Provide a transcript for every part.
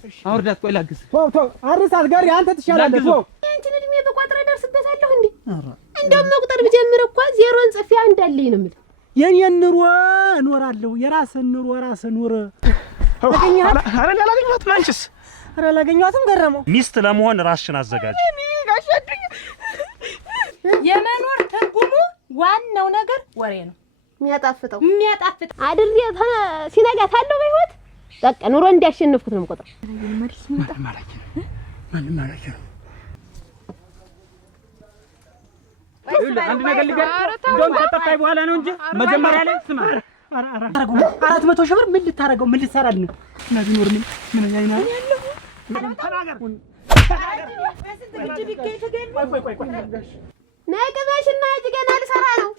አውርዳት ቆይ ላግዝ ተው አርሳት ጋር አንተ ትሻላለህ ተው አንቺን እድሜ በቋጥረ ደርስበታለሁ እንዴ እንደውም መቁጠር ብጀምር እኮ ዜሮን ጽፌ አንዳለኝ ነው የምልህ የኔን ኑሮ እኖራለሁ የራስን ኑሮ ራስን ኑሮ አገኛት አረ ያላገኛት ማንችስ አረ ያላገኛትም ገረመው ሚስት ለመሆን ራስሽን አዘጋጅ ጋሻዱኝ የመኖር ትርጉሙ ዋናው ነገር ወሬ ነው የሚያጣፍጠው አይደል ሲነጋታለው በህይወት በቃ ኑሮ እንዲያሸንፍኩት ነው የምቆጥረው ማን ማለት ነው አንድ ነገር ልገር እንደውም ተጠፋይ በኋላ ነው እንጂ መጀመሪያ ላይ ስማ 400 ሺህ ብር ምን ልታረገው ምን ልትሰራልኝ ነው እና ቢኖር ምን ያይና ተናገር ነገመሽና እጅገና ልሰራ ነው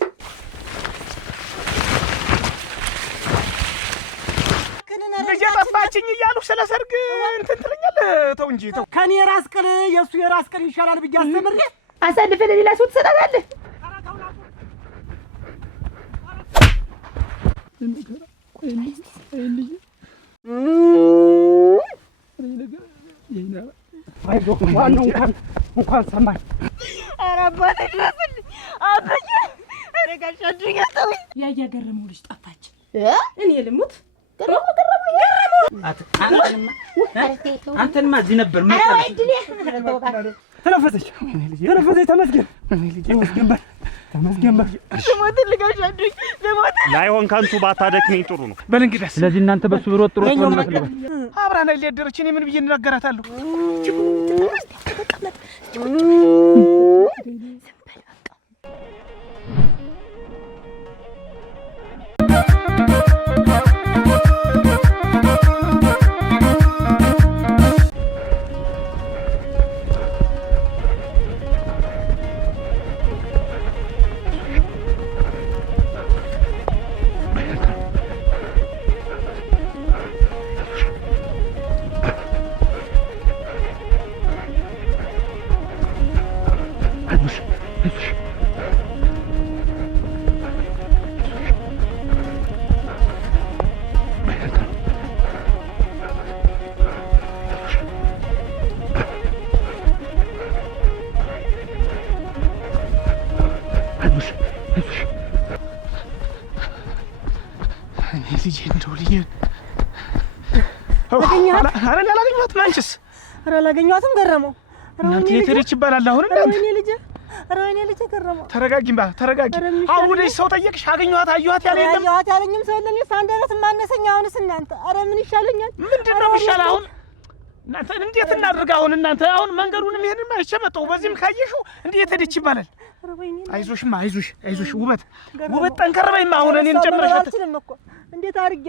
ለጀጣፋችኝ እያሉ ስለሰርግ እንትን ትለኛለህ ተው እንጂ ተው ከኔ ራስ ቅል የሱ የራስ ቅል ይሻላል ብዬ አስተምርኝ አሳልፈ ለሌላ ሰው ትሰጣለህ እንኳን ሰማኝ ኧረ አባቴ ድረስልኝ አባዬ ኧረ ጋሻዱኝ ተውኝ ያያገረመው ልጅ ጠፋች እኔ ልሙት አንተንማ እዚህ ነበር ተነፈሰች ተመስገን ለሞት ልጋሻዱኝ ለሞት ላይሆን ካንቱ ባታደክሚኝ ጥሩ ነው በል እንግዲህ ስለዚህ እናንተ በሱ ብር ወጥሮ ነው አብራና ሊያደረች እኔ ምን ብዬ እናገራታለሁ አላገኛትም ገረመው እናንተ የተረች ይባላል አሁን እናንተ እኔ ልጅ ገረመው ተረጋጊምባ ተረጋጊ አሁን ወደ ሰው ጠየቅሽ አገኘኋት አየኋት ያለ የለም አየኋት ያለኝም ሰው የለም ሳንደረት ማነሰኛ አሁንስ እናንተ አረ ምን ይሻለኛል ምንድነው ይሻል አሁን እናንተ እንዴት እናድርግ አሁን እናንተ አሁን መንገዱንም ይሄንን ማይቸመጣው በዚህም ካየሽው እንዴት ሄደች ይባላል አይዞሽማ አይዞሽ ውበት ጠንከር በይማ አሁን እኔን ጨምረሻት እንዴት አድርጌ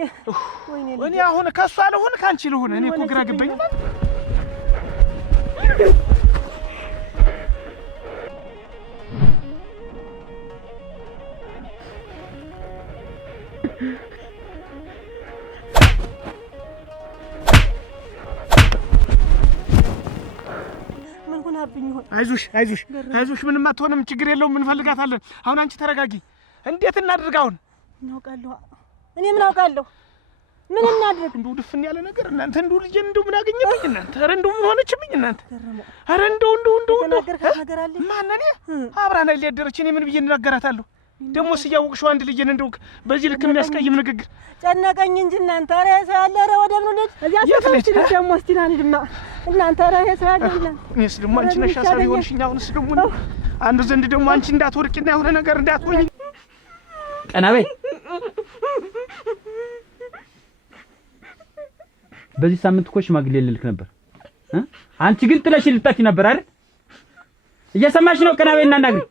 እኔ አሁን ከሷ አልሆን ካንቺ ልሆን እኔ እኮ ግራ ገባኝ አይዞሽ ምንም አትሆንም ችግር የለውም እንፈልጋታለን አሁን አንቺ ተረጋጊ እንዴት እናድርግ አሁን እኔ ምን አውቃለሁ ምን እናድርግ እንደው ድፍን ያለ ነገር እናንተ እንደው ልጅ እንደው ምን አገኘብኝ እናንተ ኧረ እንደው ምን ሆነችብኝ እናንተ ኧረ እንደው ነገር አለ ማን እኔ አብራና ሊያደረች እኔ ምን ብዬ እናገራታለሁ ደግሞ ሲያውቅሽው አንድ ልጅ እንደው በዚህ ልክ የሚያስቀይም ንግግር ጨነቀኝ እንጂ እናንተ ኧረ ያለ ኧረ ወደ ምን ልጅ እዚያ ሰዎች ደግሞ እስቲ ና እንሂድማ እናንተ ኧረ ያለ እኔስ ደግሞ አንቺ ነሽ አሳቢ ሆንሽኝ አሁንስ ደግሞ አንዱ ዘንድ ደግሞ አንቺ እንዳትወርቂና የሆነ ነገር እንዳትሆኝ ቀና በይ በዚህ ሳምንት እኮ ሽማግሌ ልልክ ነበር አንቺ ግን ጥለሽ ልጣፊ ነበር አይደል እየሰማሽ ነው ቀና በይና እናግሪ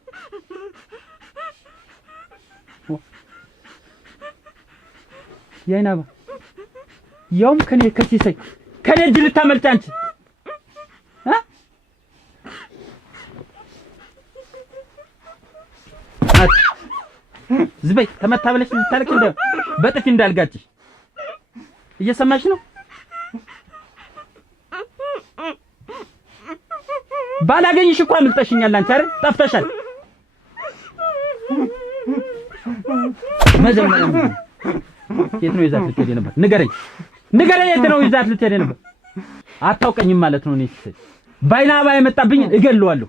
ያይናባ ያውም ከኔ ከሲሳይ ከኔ እጅ ልታመልጪ አንቺ ዝበይ ተመታ ብለሽ ልታለቅ እንደ በጥፊ እንዳልጋጭሽ እየሰማሽ ነው ባላገኝሽ እኮ አምልጠሽኛል አንቺ አይደል ጠፍተሻል መጀመሪያ የት ነው ይዛት ልትሄድ ነበር ንገረኝ የት ነው ይዛት ልትሄድ ነበር አታውቀኝም ማለት ነው። እኔ ሲሰይ ባይናባ የመጣብኝ እገለዋለሁ።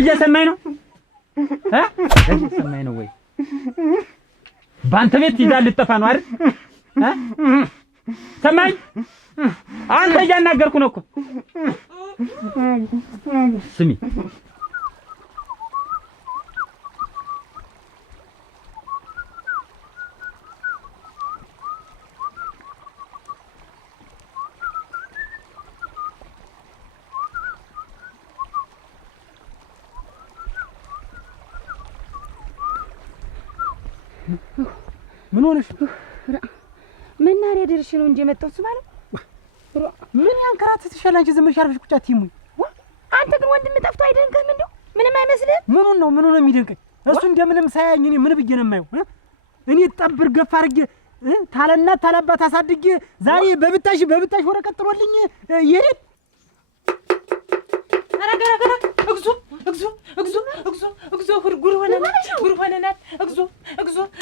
እየሰማኝ ነው እየሰማኝ ነው ወይ? ባንተ ቤት ይዛ ልጠፋ ነው አይደል? ሰማኝ? አንተ እያናገርኩ ነው እኮ። ስሚ ምን ሆነሽ? መናሪያ ደርሼ ነው እንጂ የመጣሁት ማለት ምን ያንከራትትሻል? አንቺ ዝም ብለሽ አርፈሽ ቁጭ አትይሙኝ። አንተ ግን ወንድም ጠፍቶ አይደንቅም? እንደው ምንም አይመስልህም? ምኑን ነው የሚደንቀኝ? እሱ እንደምንም ሳያኝ እኔ ምን ብዬ ነው የማየው? እኔ ጠብር ገፍ አድርጌ ታለናት ታላባት አሳድጌ ዛሬ በብታሽ ወረቀት ጥሎልኝ ይሄድ። አረጋራ እግዚኦ ጉር ሆነናል። እግዚኦ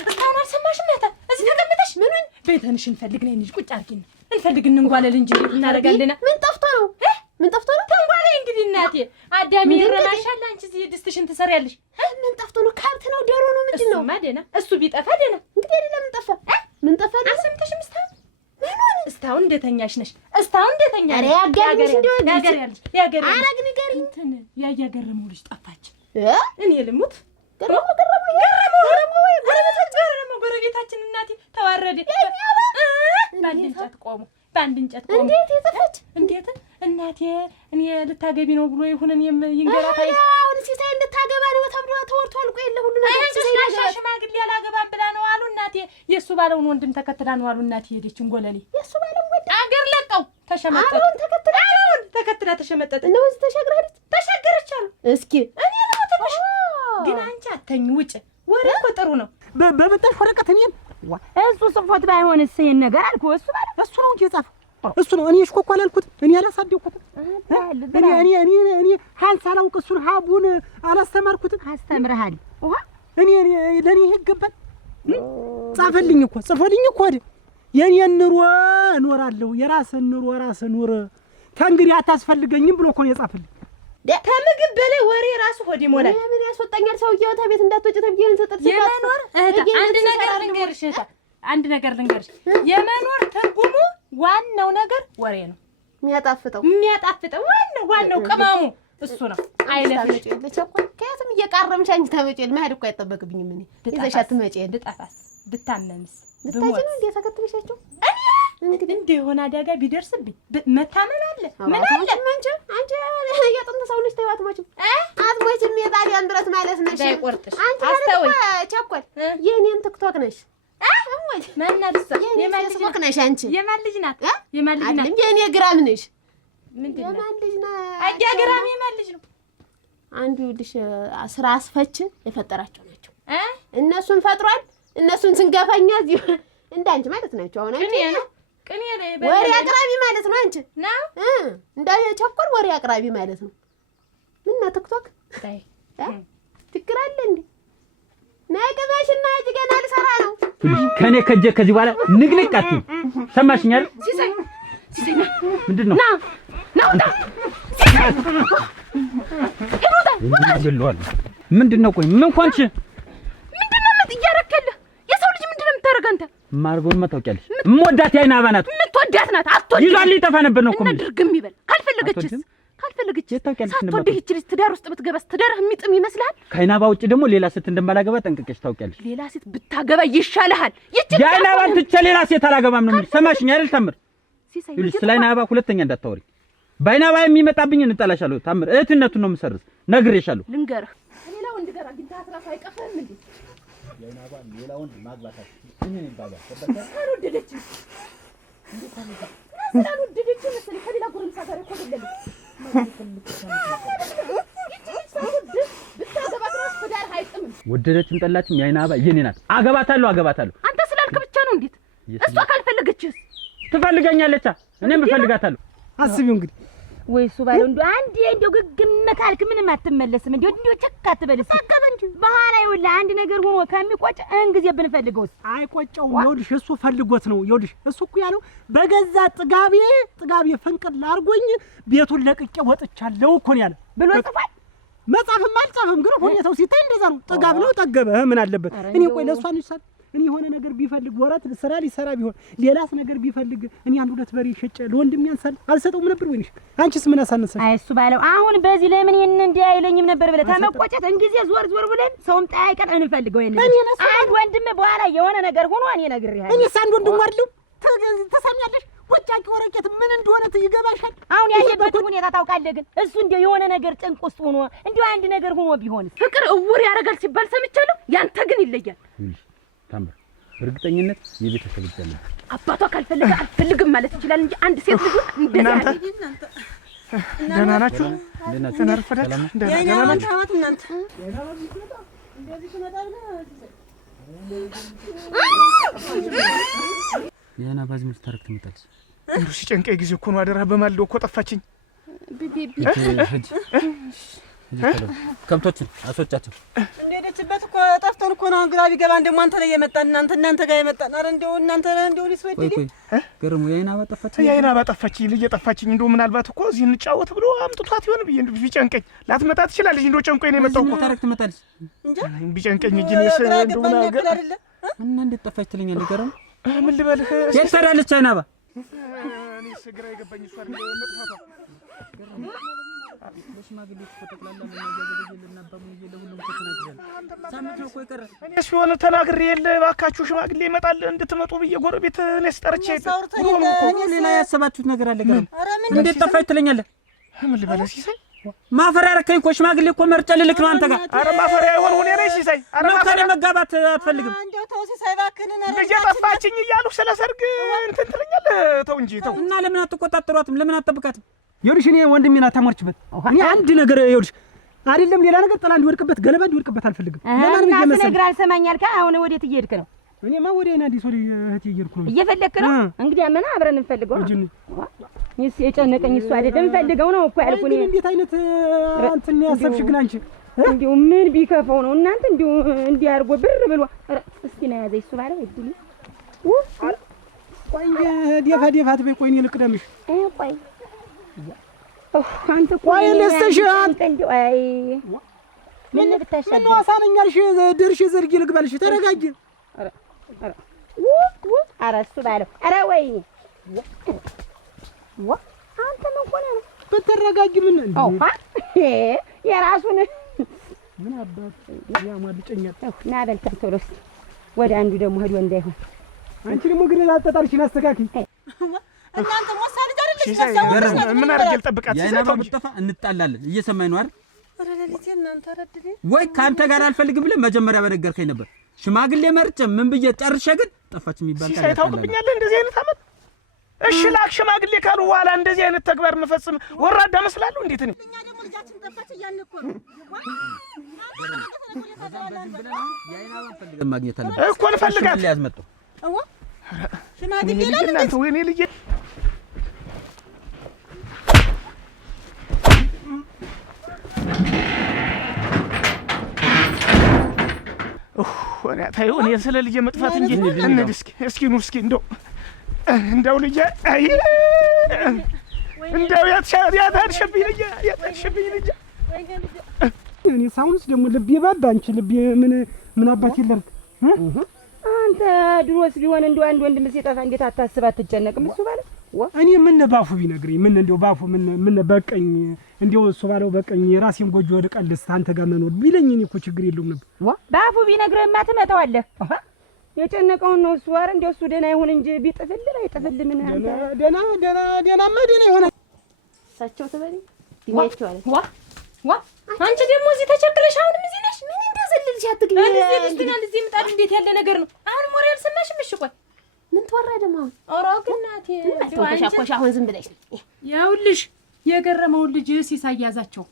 እስካሁን አልሰማሽም? ናታ እዚህ ተቀምጠሽ ምኑን ቤተንሽ እንፈልግ ነኝ እንጂ ቁጭ አድርጊና እንፈልግ እንጓለል እንጂ እናደርጋለን። ምን ጠፍቶ ነው? ተንጓለይ እንግዲህ እናቴ አዳሚ ይረናሻል። አንቺ እዚህ ድስትሽን ትሰሪያለሽ። ምን ጠፍቶ ነው? ከብት ነው? ዶሮ ነው? ምንድን ነው? ማደና እሱ ቢጠፋ ደና እንግዲህ አይደለም። ምን ጠፋ? አልሰምተሽም? እስታውን እንደተኛሽ ነሽ። እስታውን እንደተኛ ነሽ። ያገርምሽ እንደው ያገርምሽ አረግ ንገሪ እንትን ያያገርመው ልጅ ጠፋች። እኔ ልሙት ገረመው ጎረቤታችን እናቴ ተዋረደ። በአንድ እንጨት ቆሙ። እንዴት የጠፋች? እንዴት እናቴ እኔ ልታገቢ ነው ብሎ ይሁን እኔም ይንገራታል። አሁን ሲሳይ እንድታገባ ነው ተብሎ ተወርቶ አልቆ የለ ሁሉ ነገር ሲሳይ ሽማግሌ አላገባም ብላ ነው አሉ እናቴ። የሱ ባለውን ወንድም ተከትላ ነው አሉ እናቴ። ሄደች እንጎለሌ የሱ ባለውን ወንድም አገር ለቀው ተሸመጠጡ። አሁን ተከትላ ተሸመጠጠ ነው። እዚህ ተሻገረች አሉ። እስኪ እኔ ነው ተፈሽ ግን አንቺ አተኝ ውጭ ወሬ እኮ ጥሩ ነው። በመጣሽ ወረቀት እኔን እሱ ጽፎት ባይሆንስ ይሄን ነገር አልኩ። እሱ ነው እንጂ የጻፈው እሱ ነው። እኔ እሽኮኮ አላልኩት። እኔ አላሳደውኩትም። እኔ ሳላውቅ እሱን ሀቡን አላስተማርኩትም። አስተምረሃል። እኔ ለኔ ይገባል። ጻፈልኝ እኮ አይደል? የኔን ኑሮ እኖራለሁ፣ የራስን ኑሮ ራስህ ኑር፣ ከእንግዲህ አታስፈልገኝም ብሎ እኮ ነው የጻፈልኝ። ከምግብ በላይ ወሬ ራሱ ሆድ ይሞላል። ምን ያስወጣኛል? ሰውዬው ተቤት እንዳትወጪ ተብዬን ሰጥተሽ የመኖር አንድ ነገር ልንገርሽ የመኖር ትርጉሙ ዋናው ነገር ወሬ ነው። የሚያጣፍጠው ዋናው ቅመሙ እሱ ነው። አይለፍሽ ከየትም እየቃረምሽ አንቺ ተመጪል መሄድ እኮ አይጠበቅብኝም። እኔ ይዘሻት ትመጪል። ብጠፋስ ብታመምስ ብሞት እንዴ ተከትለሻቸው እንግዲህ እንደ የሆነ አደጋ ቢደርስብኝ መታመም አለ። ምን አለ አንቺ የጥንት ሰው ነሽ። ተይው አትሞችም። የጣሊያን ብረት ማለት ነሽ። እንዳይቆርጥሽ አስተውይ። ቸኮል የኔን ቲክቶክ ነሽ። እሞች ማናድሳ የማን ልጅ ነሽ አንቺ? የማን ልጅ ናት? የኔ ግራም ነሽ። ምንድነው የማን ልጅ ናት? አያ ግራም የማን ልጅ ነው? አንዱ ልጅ ስራ አስፈች የፈጠራቸው ናቸው። እነሱን ፈጥሯል። እነሱን ስንገፋኛ እዚህ እንዳንቺ ማለት ናቸው። አሁን አንቺ ቅኔ ላይ ወሬ አቅራቢ ማለት ነው። አንቺ ና እንዳየ ቸኮል ወሬ አቅራቢ ማለት ነው። ምን ቲክቶክ ታይ ትክክል አለ እንዴ? ነገማሽና እጅ ገና ልሰራ ነው። ከኔ ከዚህ በኋላ ንግንቅ አትይ። ሰማሽኝ አይደል? ሲሳይ ምንድነው? ና ምንድነው? ቆይ ምን ሆንሽ? ምንድነው እያረከልህ? የሰው ልጅ ምንድነው የምታረገው አንተ? ማርጎን ታውቂያለሽ? እምወዳት የዓይን አበባ ናት። የምትወዳት ናት። አትወድ ይዟል ይጠፋ ነበር ነው እኮ ምን ድርግም ይበል። ካልፈለገችስ ሳትወድህ ይህች ልጅ ትዳር ውስጥ ብትገባስ ትዳርህ የሚጥም ይመስልሃል? ከዓይን አበባ ውጭ ደግሞ ሌላ ሴት እንደማላገባ ጠንቅቀሽ ታውቂያለሽ። ሌላ ሴት ብታገባ ይሻልሃል። የዓይን አበባን ትቼ ሌላ ሴት አላገባም ነው የምልሽ። ሰማሽኝ አይደል ታምር? ይኸውልሽ ስለ ዓይን አበባ ሁለተኛ እንዳታወሪ። በዓይን አበባ የሚመጣብኝ እንጣላሻለሁ። ታምር እህትነቱን ነው የምሰርዝ። ነግሬሻለሁ። ልንገርህ ሌላ ወንድ ጋር አግኝተህ አትራስ አይቀፍህም እንዴ? የዓይን አበባ ሌላ ወንድ ማግባታችሁ ምን ይባላል? አልወደደችም እንዴ? አልወደደችም መሰለኝ። ከሌላ ጎረምሳ ጋር እኮ አይደለም ወደደችም ጠላችም የዓይን አበባ የኔ ናት። አገባታለሁ። አንተ ስላልክ ብቻ ነው። እንዴት እሷ ካልፈለገችስ? ትፈልገኛለች። እኔም እፈልጋታለሁ። አስቢው እንግዲህ ወይ እሱ ባለው እንደው አንዴ እንደው ግግም ካልክ ምንም አትመለስም። እንደው ቸክ አትበልስ እንጂ በኋላ ይኸውልህ አንድ ነገር ሆኖ ከሚቆጭ እንግዜ ብንፈልገውስ አይቆጨውም። ይኸውልሽ እሱ ፈልጎት ነው። ይኸውልሽ እሱ እኮ ያለው በገዛ ጥጋቤ ፈንቅል አድርጎኝ ቤቱን ለቅቄ ወጥቻለሁ እኮ ነው ያለው ብሎ ጽፏል። መጻፍም አልጻፍም ግን ሁኔታው ሲታይ እንደዛ ነው። ጥጋብ ነው ጠገበ ምን አለበት? እኔ ቆይ ለእሷ ንሳል እኔ የሆነ ነገር ቢፈልግ ወራት ስራ ሊሰራ ቢሆን ሌላስ ነገር ቢፈልግ እኔ አንድ ሁለት በሬ ሸጬ ለወንድም ያንሳል አልሰጠውም ነበር ወይንሽ? አንቺስ ምን አሳነሰሽ? አይ እሱ ባለው አሁን በዚህ ለምን ይሄን እንዲህ አይለኝም ነበር ብለህ ተመቆጨት እንግዜ ዞር ብለን ሰውም ጠያይቀን እንፈልገው ይሄን አንድ ወንድም በኋላ የሆነ ነገር ሆኖ እኔ ነግሬሃለሁ። እኔስ አንድ ወንድም አይደለም ተሰሚያለሽ? ወጫቂ ወረቀት ምን እንደሆነ ይገባሻል? አሁን ያየበት ሁኔታ ታውቃለህ። ግን እሱ እንደው የሆነ ነገር ጭንቅ ውስጥ ሆኖ እንደው አንድ ነገር ሆኖ ቢሆንስ? ፍቅር እውር ያደርጋል ሲባል ሰምቻለሁ። ያንተ ግን ይለያል። ታምር እርግጠኝነት የቤተሰብ ይደለም አባቷ ካልፈለገ አልፈልግም ማለት ይችላል እንጂ አንድ ሴት ልጅ እንደዛ ደህና ናችሁ? ደህና ረፈዳችሁ? ደህና ናችሁ እናንተ? ያና ባዝም ልታረክ ትመጣለች። እንደው ሲጨንቀኝ ጊዜ እኮ ነው አደራ በማልዶ እኮ ጠፋችኝ። ከብቶችን አስወጫቸው። እንደሄደችበት እኮ ጠፍተን እኮ ነው ግራ ቢገባን ደግሞ አንተ ላይ የመጣን እናንተ ጋር የመጣን። ኧረ እንደው እናንተ እንደው ሊስወድኝ ገርሙ ያይና ባጠፋችኝ ልጅ ጠፋችኝ። እንደው ምናልባት እኮ እዚህ እንጫወት ብሎ አምጥቷት ይሆን ብዬ እንደው ቢጨንቀኝ ላትመጣ ትችላለች። እንደው ጨንቆኝ ነው የመጣው እኮ ታረክ ትመጣለች እንጂ ቢጨንቀኝ እጅ ነው እንደው ነገር እና እንዴት ጠፋች ትለኛለህ? ገርሙ ምን ልበልህ? የት ትሄዳለች አይናባ? እኔ ስግራ የገባኝ እሷ አይደል መጥፋቷ ለሽማግሌዎች ተጠቅላላ ለነገዘገየልናባሙ ይየለሁሉም ተናግረን ሳምንት ነው ቆይ ቀረ። እኔስ ቢሆን ተናግሬ የለ እባካችሁ ሽማግሌ ይመጣል እንድትመጡ ብዬ ጎረቤት እኔስ ጠርቼ ሌላ ያሰባችሁት ነገር አለ? ገርም እንዴት ጠፋች ትለኛለህ? ምን ልበልህ ሲሳይ? ማፈሪያ አረከኝ እኮ ሽማግሌ እኮ መርጬ ልልክ ነው አንተ ጋር። ኧረ ማፈሪያ ይሆን ሁኔ ነኝ ሲሳይ። ኧረ ማፈሪያ መጋባት አትፈልግም? እንደው ተው ሲሳይ እባክህን። ልጄ ጠፋችኝ እያሉ ስለ ሰርግ እንትን ትለኛለህ? ተው እንጂ ተው። እና ለምን አትቆጣጠሯትም? ለምን አትጠብቃትም? ይኸውልሽ እኔ ወንድሜን አታሞርችበት። እኔ አንድ ነገር ይኸውልሽ አይደለም ሌላ ነገር ጥላ እንዲወድቅበት ገለባ እንዲወድቅበት አልፈልግም። ለማን ይመሰል አልሰማኝ አልካ። አሁን ወዴት እየሄድክ ነው? እኔማ ወደ እኔ አዲስ ወደ እህቴ እየሄድኩ ነው። እየፈለክ ነው? እንግዲህ አመና አብረን እንፈልገው። እኔስ የጨነቀኝ እሱ አይደለም እንፈልገው ነው እኮ ያልኩኝ። እንዴት አይነት እንትን ያሰብሽ ግን አንቺ እንዲሁ ምን ቢከፈው ነው እናንተ እንዲሁ እንዲያርጎ ብር ብሎ እስኪ ነው ያዘኝ እሱ ባለ እድል ቆይ ደፋት በይ። ቆይ እኔ ልቅደምሽ። ቆይ አንተ ቆይ ለስተሽ እንዴ አይ ምን ብታሻገር ምን አሳነኛልሽ? ድርሽ ዘርጊ ልግባልሽ። ተረጋጊ። ኧረ እሱ ባለው ኧረ ወይ አንተ ምን ሆነ ነው? በተረጋጊ ምን እንዴ የራሱን ምን አባት ያማልጨኛል። ና በልተን ቶሎ እስኪ ወደ አንዱ ደግሞ ሄዶ እንዳይሆን። አንቺ ደግሞ ግን አጣጣልሽን አስተካክይ። እናንተ ሞሳ ልጅ አይደለሽ? ምን አድርጌ ልጠብቃት? ያይናባ ብትጠፋ እንጣላለን። እየሰማኝ ነው አይደል? ረለሊቴ እናንተ ረድዴ ወይ ካንተ ጋር አልፈልግም ብለህ መጀመሪያ በነገርከኝ ነበር። ሽማግሌ መርጬ ምን ብዬ ጨርሼ ግን ጠፋች የሚባል ሲሳይ ታውቅብኛለህ እንደዚህ አይነት አመት። እሺ ላክ ሽማግሌ ካሉ በኋላ እንደዚህ አይነት ተግባር መፈጽም ወራዳ መስላለሁ። እንዴት ነው? እኛ ደግሞ ልጃችን ጠፋች እያልን እኮ ነው። ያይናባን ፈልገን ማግኘት አለብን እኮ እንፈልጋት ሊያዝመጡ ሽማግሌ ላይ እናንተ ወይኔ ልጄ ወራ ታዩ እኔ ስለ ልጄ መጥፋት እንጂ እንዴ እስኪ ኑ እስኪ እንደው ልጄ አይ እንደው ያታርሽብኝ ልጄ እኔ ሳውንስ ደግሞ ልቤ ባባ አንቺ ልቤ ምን አባት ይለርክ አንተ ድሮስ ቢሆን እንደው አንድ ወንድም ሲጠፋ እንዴት አታስብ አትጨነቅም? እሱ ባለ እኔ ምን ባፉ ቢነግረኝ ምን እንደው ባፉ ምን በቀኝ እንደው እሱ ባለው በቀኝ የራሴን ጎጆ ልቀልስ አንተ ጋር መኖር ቢለኝ እኔ እኮ ችግር የለውም ነበር። ባፉ ቢነግረህማ ትመጣዋለህ። የጨነቀውን ነው እሱ። ኧረ እንደው እሱ ደህና ይሁን እንጂ ቢጥፍልህ አይጥፍልህ ምን አንተ ደህናማ ደህና ይሆናል። እሳቸው ትበለኝ ድኛቸው አለ አንቺ ደግሞ እዚህ ተቸግረሽ አሁንም እዚህ ነሽ? ምን እንደዘልልሽ አትግኝ። እዚህ ልጅናል እዚህ ምጣድ እንዴት ያለ ነገር ነው? አሁን ሞሪ አልሰማሽም? እሺ ቆይ ምን ተወረደማ? ኧረ እናቴ ተወሻኮሽ አሁን ዝም ብለሽ ያውልሽ የገረመውን ልጅ ሲሳይ ያዛቸው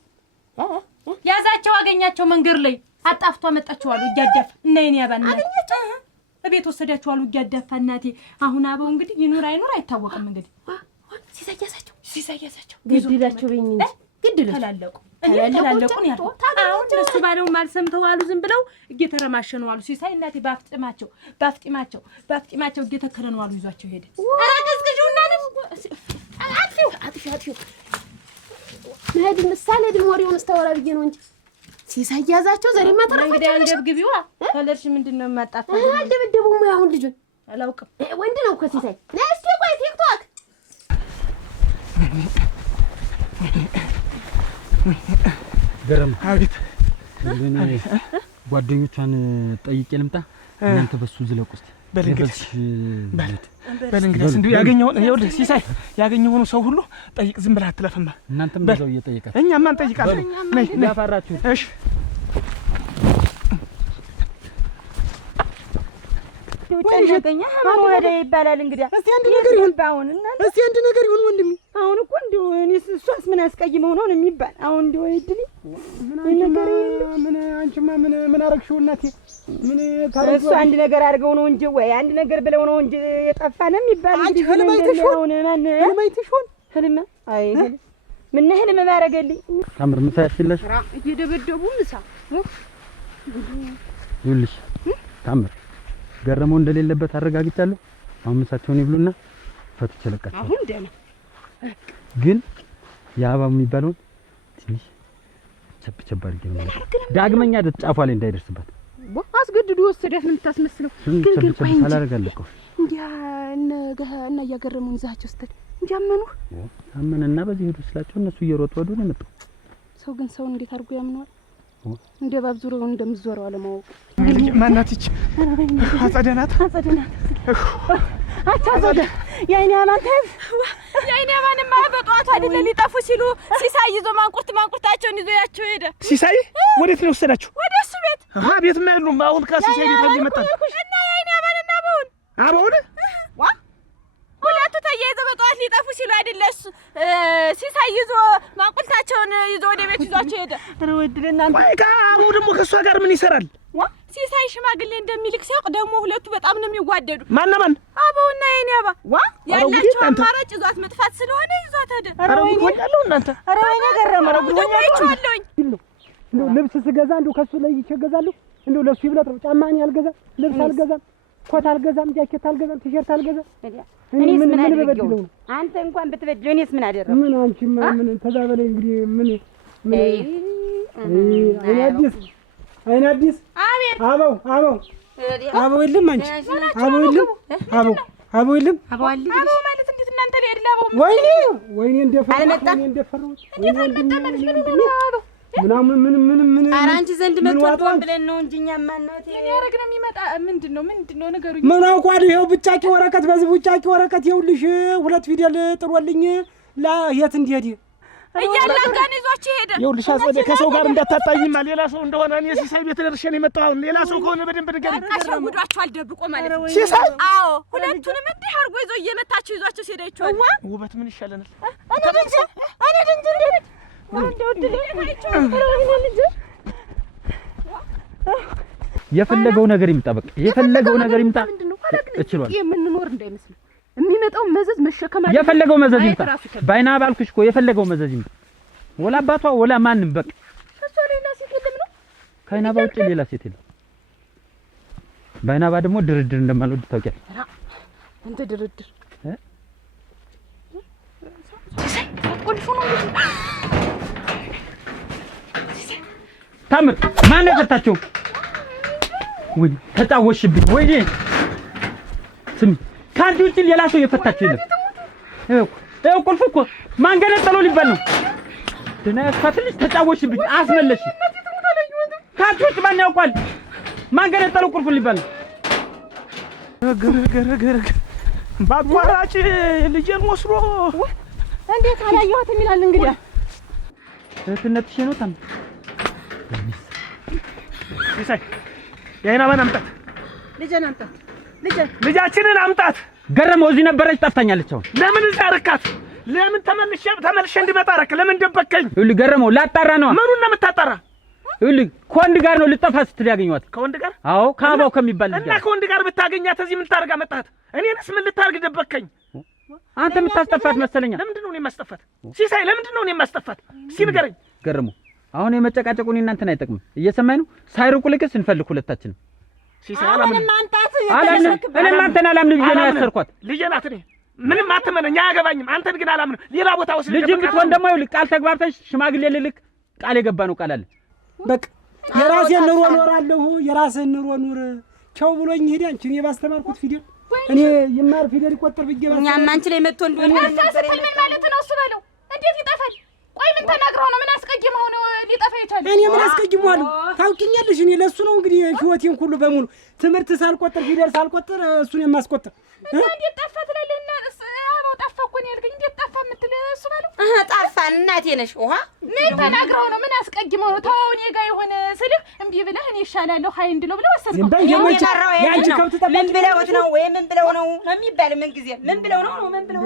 አገኛቸው መንገድ ላይ አጣፍቷ መጣቸው አሉ እያዳፋ እና የኔ ያባና አገኛቸው እቤት ወሰዳቸው አሉ እያዳፋ እናቴ። አሁን አበው እንግዲህ ይኑር አይኑር አይታወቅም። እንግዲህ ሲሳይ ያዛቸው ሲሳያዛቸው ግድላቸው በይኝ እንጂ ግድል ተላለቁ ተላለቁን ያለው አሁን እሱ ባለው ማልሰምተው አሉ ዝም ብለው እየተረማሸኑ አሉ። ሲሳይ እናቴ ባፍጢማቸው እየተከለኑ አሉ። ይዟቸው ሄደ። አራገዝግጁና ነው አጥፊው መሄድ ምሳሌ ድም ወሬውን ስታወራ ብዬ ነው እንጂ ሲሳያዛቸው ዛሬ ማተራ እንግዲህ አንገብግቢዋ ከለርሽ ምንድነው ማጣጣ አልደበደቡም። አሁን ልጁን አላውቅም ወንድ ነው እኮ ሲሳይ ነስቲ ቆይ ቲክቶክ ገረም አቤት እንደኔ ጓደኞቿን ጠይቄ ልምጣ። እናንተ በሱ ዝለቁ እስቲ በልንግዲህ እንዲሁ ያገኘውን ይኸውልህ ሲሳይ ያገኘውን ሰው ሁሉ ጠይቅ። ዝም ብለህ አትለፍማ። እናንተም በዛው እየጠየቃችሁ እኛማ እንጠይቃለን። ነይ ያፋራችሁ። እሺ ወንጀኛ ማን ወደ ይባላል እንግዲህ እስቲ አንድ ነገር ይሁን እስቲ አንድ ነገር ይሁን ወንድሜ። አሁን እኮ እንደው እኔስ እሷስ ምን አስቀይመው ነው የሚባል አሁን እንደው ይድልኝ ምን አንቺማ ምን አረግሽው እናቴ? ምን ታረጋው? እሱ አንድ ነገር አድርገው ነው እንጂ ወይ አንድ ነገር ብለው ነው እንጂ የጠፋ ነው የሚባል እንግዲህ ህልም አይተሽውን ህልም አይ ምን ህልም ማረገልኝ ታምር ምሳ ያሽለሽ እየደበደቡ ምሳ ይልሽ ታምር ገረመው እንደሌለበት አረጋግጫለሁ። አሁን ምሳቸውን ይብሉና ፈትቼ ለቃቸው። አሁን ደህና ግን ያባው የሚባለው ትንሽ ቸብቸብ አድርጌ ነው ዳግመኛ ጫፏ ላይ እንዳይደርስበት አስገድዶ ወሰዳት ነው የምታስመስለው። ግን ቆይ አላረጋለቀው እንዲያ እና እያገረሙን ይዛቸው ስትል እንዲያመኑ አመነና በዚህ ሄዱ ስላቸው እነሱ እየሮጡ ወዱ ነው መጣው። ሰው ግን ሰው እንዴት አድርጎ ያምነዋል? እንደ ባብዙረው እንደምትዞረው አለማወቅ ማናት ይች አጸደናት አታዘደ የአይኔ አማንተስ የአይኔ አማንማ በጧቱ አይደለ ሊጠፉ ሲሉ ሲሳይ ይዞ ማንቁርታቸውን ይዞ ያቸው ሄደ። ሲሳይ ወዴት ነው ወሰዳችሁ? ወደ እሱ ቤት። ቤት ማ ያሉም አሁን ከሲሳይ ቤት አለ ይመጣል እና የአይኔ አማንና አበውን ሁለቱ ተያይዘው በጧት ሊጠፉ ሲሉ አይደለ እሱ ሲሳይ ይዞ ማንቁርታቸውን ይዞ ወደ ቤት ይዟቸው ሄደ። ረወድልና አቡ ደግሞ ከሷ ጋር ምን ይሰራል? ሲሳይ ሽማግሌ እንደሚልክ ሲያውቅ ደግሞ ሁለቱ በጣም ነው የሚዋደዱ። ማን አበውና የኔ አባ ያላቸው አማራጭ ይዟት መጥፋት ስለሆነ ይዟት ሄደ። ወይኔ እናንተ ወይኔ ገረመ ደግሞ ይቻለኝ እንደው ልብስ ስገዛ እንደው ከሱ ላይ ይቸገዛለሁ። እንደው ለሱ ይብለጥ ጫማን ያልገዛ ልብስ አልገዛም፣ ኮት አልገዛም፣ ጃኬት አልገዛም፣ ቲሸርት አልገዛም። እኔስ ምን አደረገው? አንተ እንኳን ብትበድለው እኔስ ምን አደረገው? ምን አንቺማ ምን ተዛበለ እንግዲህ ምን አይን አዲስ አቤት አበው የለም አንቺ አበው የለም አበው የለም አበው ማለት እንዴት እናንተ ላይ አበው ወይኔ እንደፈራሁት ምን ኧረ አንቺ ዘንድ መጥቷል ብለን ነው እንጂ እኛማ እናቴ ያረግ ነው የሚመጣ ምንድነው ነገሩኝ? ምን አውቋል? ይኸው ብጫቂ ወረቀት በዚህ ብጫቂ ወረቀት ይኸውልሽ 2 ፊደል ጥሮልኝ የት እንደሄደ እያላጋን ይዟቸው ሄደ። ይኸውልሽ አጸደ ከሰው ጋር እንዳታጣይማ ሌላ ሰው እንደሆነ እኔ ሲሳይ ቤት ደርሼ ነው የመጣው። አሁን ሌላ ሰው ከሆነ በደንብ ንገሪኝ። አሸጉዷቸዋል ደብቆ ማለት ነው ሲሳይ። አዎ ሁለቱንም እንዲህ አድርጎ ይዞ እየመታቸው ይዟቸው ሲሄዳቸዋል። ውበት ምን ይሻለናል? እኔ ድንጅ የፈለገው ነገር ይምጣ፣ በቃ የፈለገው ነገር ይምጣ። እችሏል የምንኖር እንዳይመስል የሚመጣው መዘዝ መሸከም አለ። የፈለገው መዘዝ ይምጣ። ባይና ባልኩሽ እኮ የፈለገው መዘዝ ይምጣ። ወላ አባቷ ወላ ማንም በቃ እሷ ሌላ ሴት የለም ነው። ከአይናባ ውጭ ሌላ ሴት የለም። ባይናባ ደግሞ ድርድር እንደማልወድ ታውቂያለሽ። አንተ ድርድር ታምር ማን የፈታቸው? ወይ ተጫወሽብኝ። ወይኔ ስሚ ካንቺ ውጭ ሌላ ሰው የፈታቸው የለም። ይኸው ቁልፍ እኮ ማን ገነጠለው ሊባል ነው። ደህና ያስፋትልሽ ተጫወሽብኝ፣ አስመለሽ። ካንቺ ውጭ ማን ያውቃል? ማን ገነጠለው ቁልፍ ሊባል ነው። ገረገረ ባቋራጭ ልጄን ወስዶ እንዴት አላየኋትም ይላል እንግዲህ እህትነትሽ ነው ታም ሲሳይ የአይናባን አምጣት፣ ልጃችንን አምጣት። ገረመው እዚህ ነበረች ጠፍታኛለች። አሁን ለምን እዛ አረካት? ለምን ተመልሼ እንድመጣ አረክ? ለምን ደበከኝ? ይኸውልህ ገረመው ላጣራ ነው። ምኑን ነው የምታጣራ? ይኸውልህ ከወንድ ጋር ነው ልጠፋ ስትል ያገኘኋት። ከወንድ ጋር? አዎ ከአባው ከሚባል ልጅ እና ከወንድ ጋር ብታገኛት እዚህ ምን ታርጋ መጣት? እኔንስ ምን ልታርግ ደበከኝ? አንተ የምታስጠፋት መሰለኛ። ለምንድን ነው እኔ የማስጠፋት? ሲሳይ ለምንድን ነው እኔ የማስጠፋት? እስኪ ንገረኝ። ገርሙ አሁን የመጨቃጨቁን እናንተን አይጠቅምም። እየሰማኝ ነው። ሳይርቁ ልቅስ እንፈልግ ሁለታችንም። ሲሳይ አላምንም። እኔም አንተን አላምንም ብዬ ነው ያሰርኳት። ልጄ ናት። እኔ ምንም አትመነኝ፣ አያገባኝም። አንተን ግን አላምንም። ሌላ ቦታ ወስደህ ልጅም ብትሆን ደግሞ ይኸውልህ ቃል ተግባብተሽ ሽማግሌ ልልክ ቃል የገባ ነው ቃል አለ። በቃ የራሴን ኑሮ እኖራለሁ። የራስህን ኑሮ ኑር ቻው ብሎኝ ሄደ። አንቺ እኔ ባስተማርኩት ፊደል እኔ የማር ፊደል ይቆጠር ብዬ ባስተማርኩት እኛማ አንቺ ላይ መጥቶ እንደሆነ ነበር። ምን ማለት ነው እሱ? በለው እንዴት ይጠፋል? ቆይ ምን ተናግረው ነው? ምን አስቀይመው ነው ሊጠፋ ይቻላል? እኔ ምን አስቀይመዋለሁ? ታውቂኛለሽ፣ እኔ ለሱ ነው እንግዲህ ህይወቴን ሁሉ በሙሉ ትምህርት ሳልቆጥር ፊደል ሳልቆጥር እሱን የማስቆጥር። እንዴት ጠፋ ትላለህና? አባው ጠፋ እኮ ነው ያልከኝ። እንዴት ጠፋ የምትል እሱ? በለው ጠፋን እናቴ ነሽ። ውሃ ምን ተናግረው ነው? ምን አስቀይመው ነው? ተው እኔ ጋር የሆነ ስልህ እምቢ ብለህ እኔ ይሻላለሁ ሀይ እንድለው ብለው ወሰድኩ። ያንቺ ከብት ጠፋ። ምን ብለውት ነው ወይ ምን ብለው ነው የሚባል? ምን ጊዜ ምን ብለው ነው ምን ብለው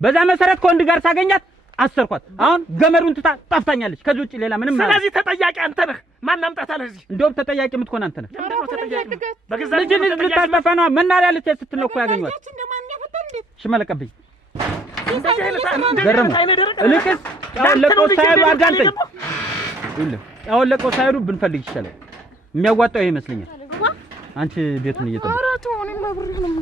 በዛ መሰረት ከወንድ ጋር ታገኛት አሰርኳት። አሁን ገመዱን ትታ ጠፍታኛለች። ከዚህ ውጪ ሌላ ምንም ማለት። ስለዚህ ተጠያቂ አንተ ነህ። ማን አምጣታለህ እዚህ? እንደውም ተጠያቂ የምትሆን አንተ ነህ። ለምን ነው ተጠያቂ? በገዛ ልጅ ልታጠፋ ነው። መናሪያ ልትሄድ ስትል ነው እኮ ያገኘኋት። ሽመለቀብኝ ገረሙ ልቅስ ያወለቀው ሳይሉ አዳምጠኝ። ያወለቀው ሳይሉ ብንፈልግ ይሻላል። የሚያዋጣው ይሄ ይመስለኛል። አንቺ ቤቱን እየጠበቅሽ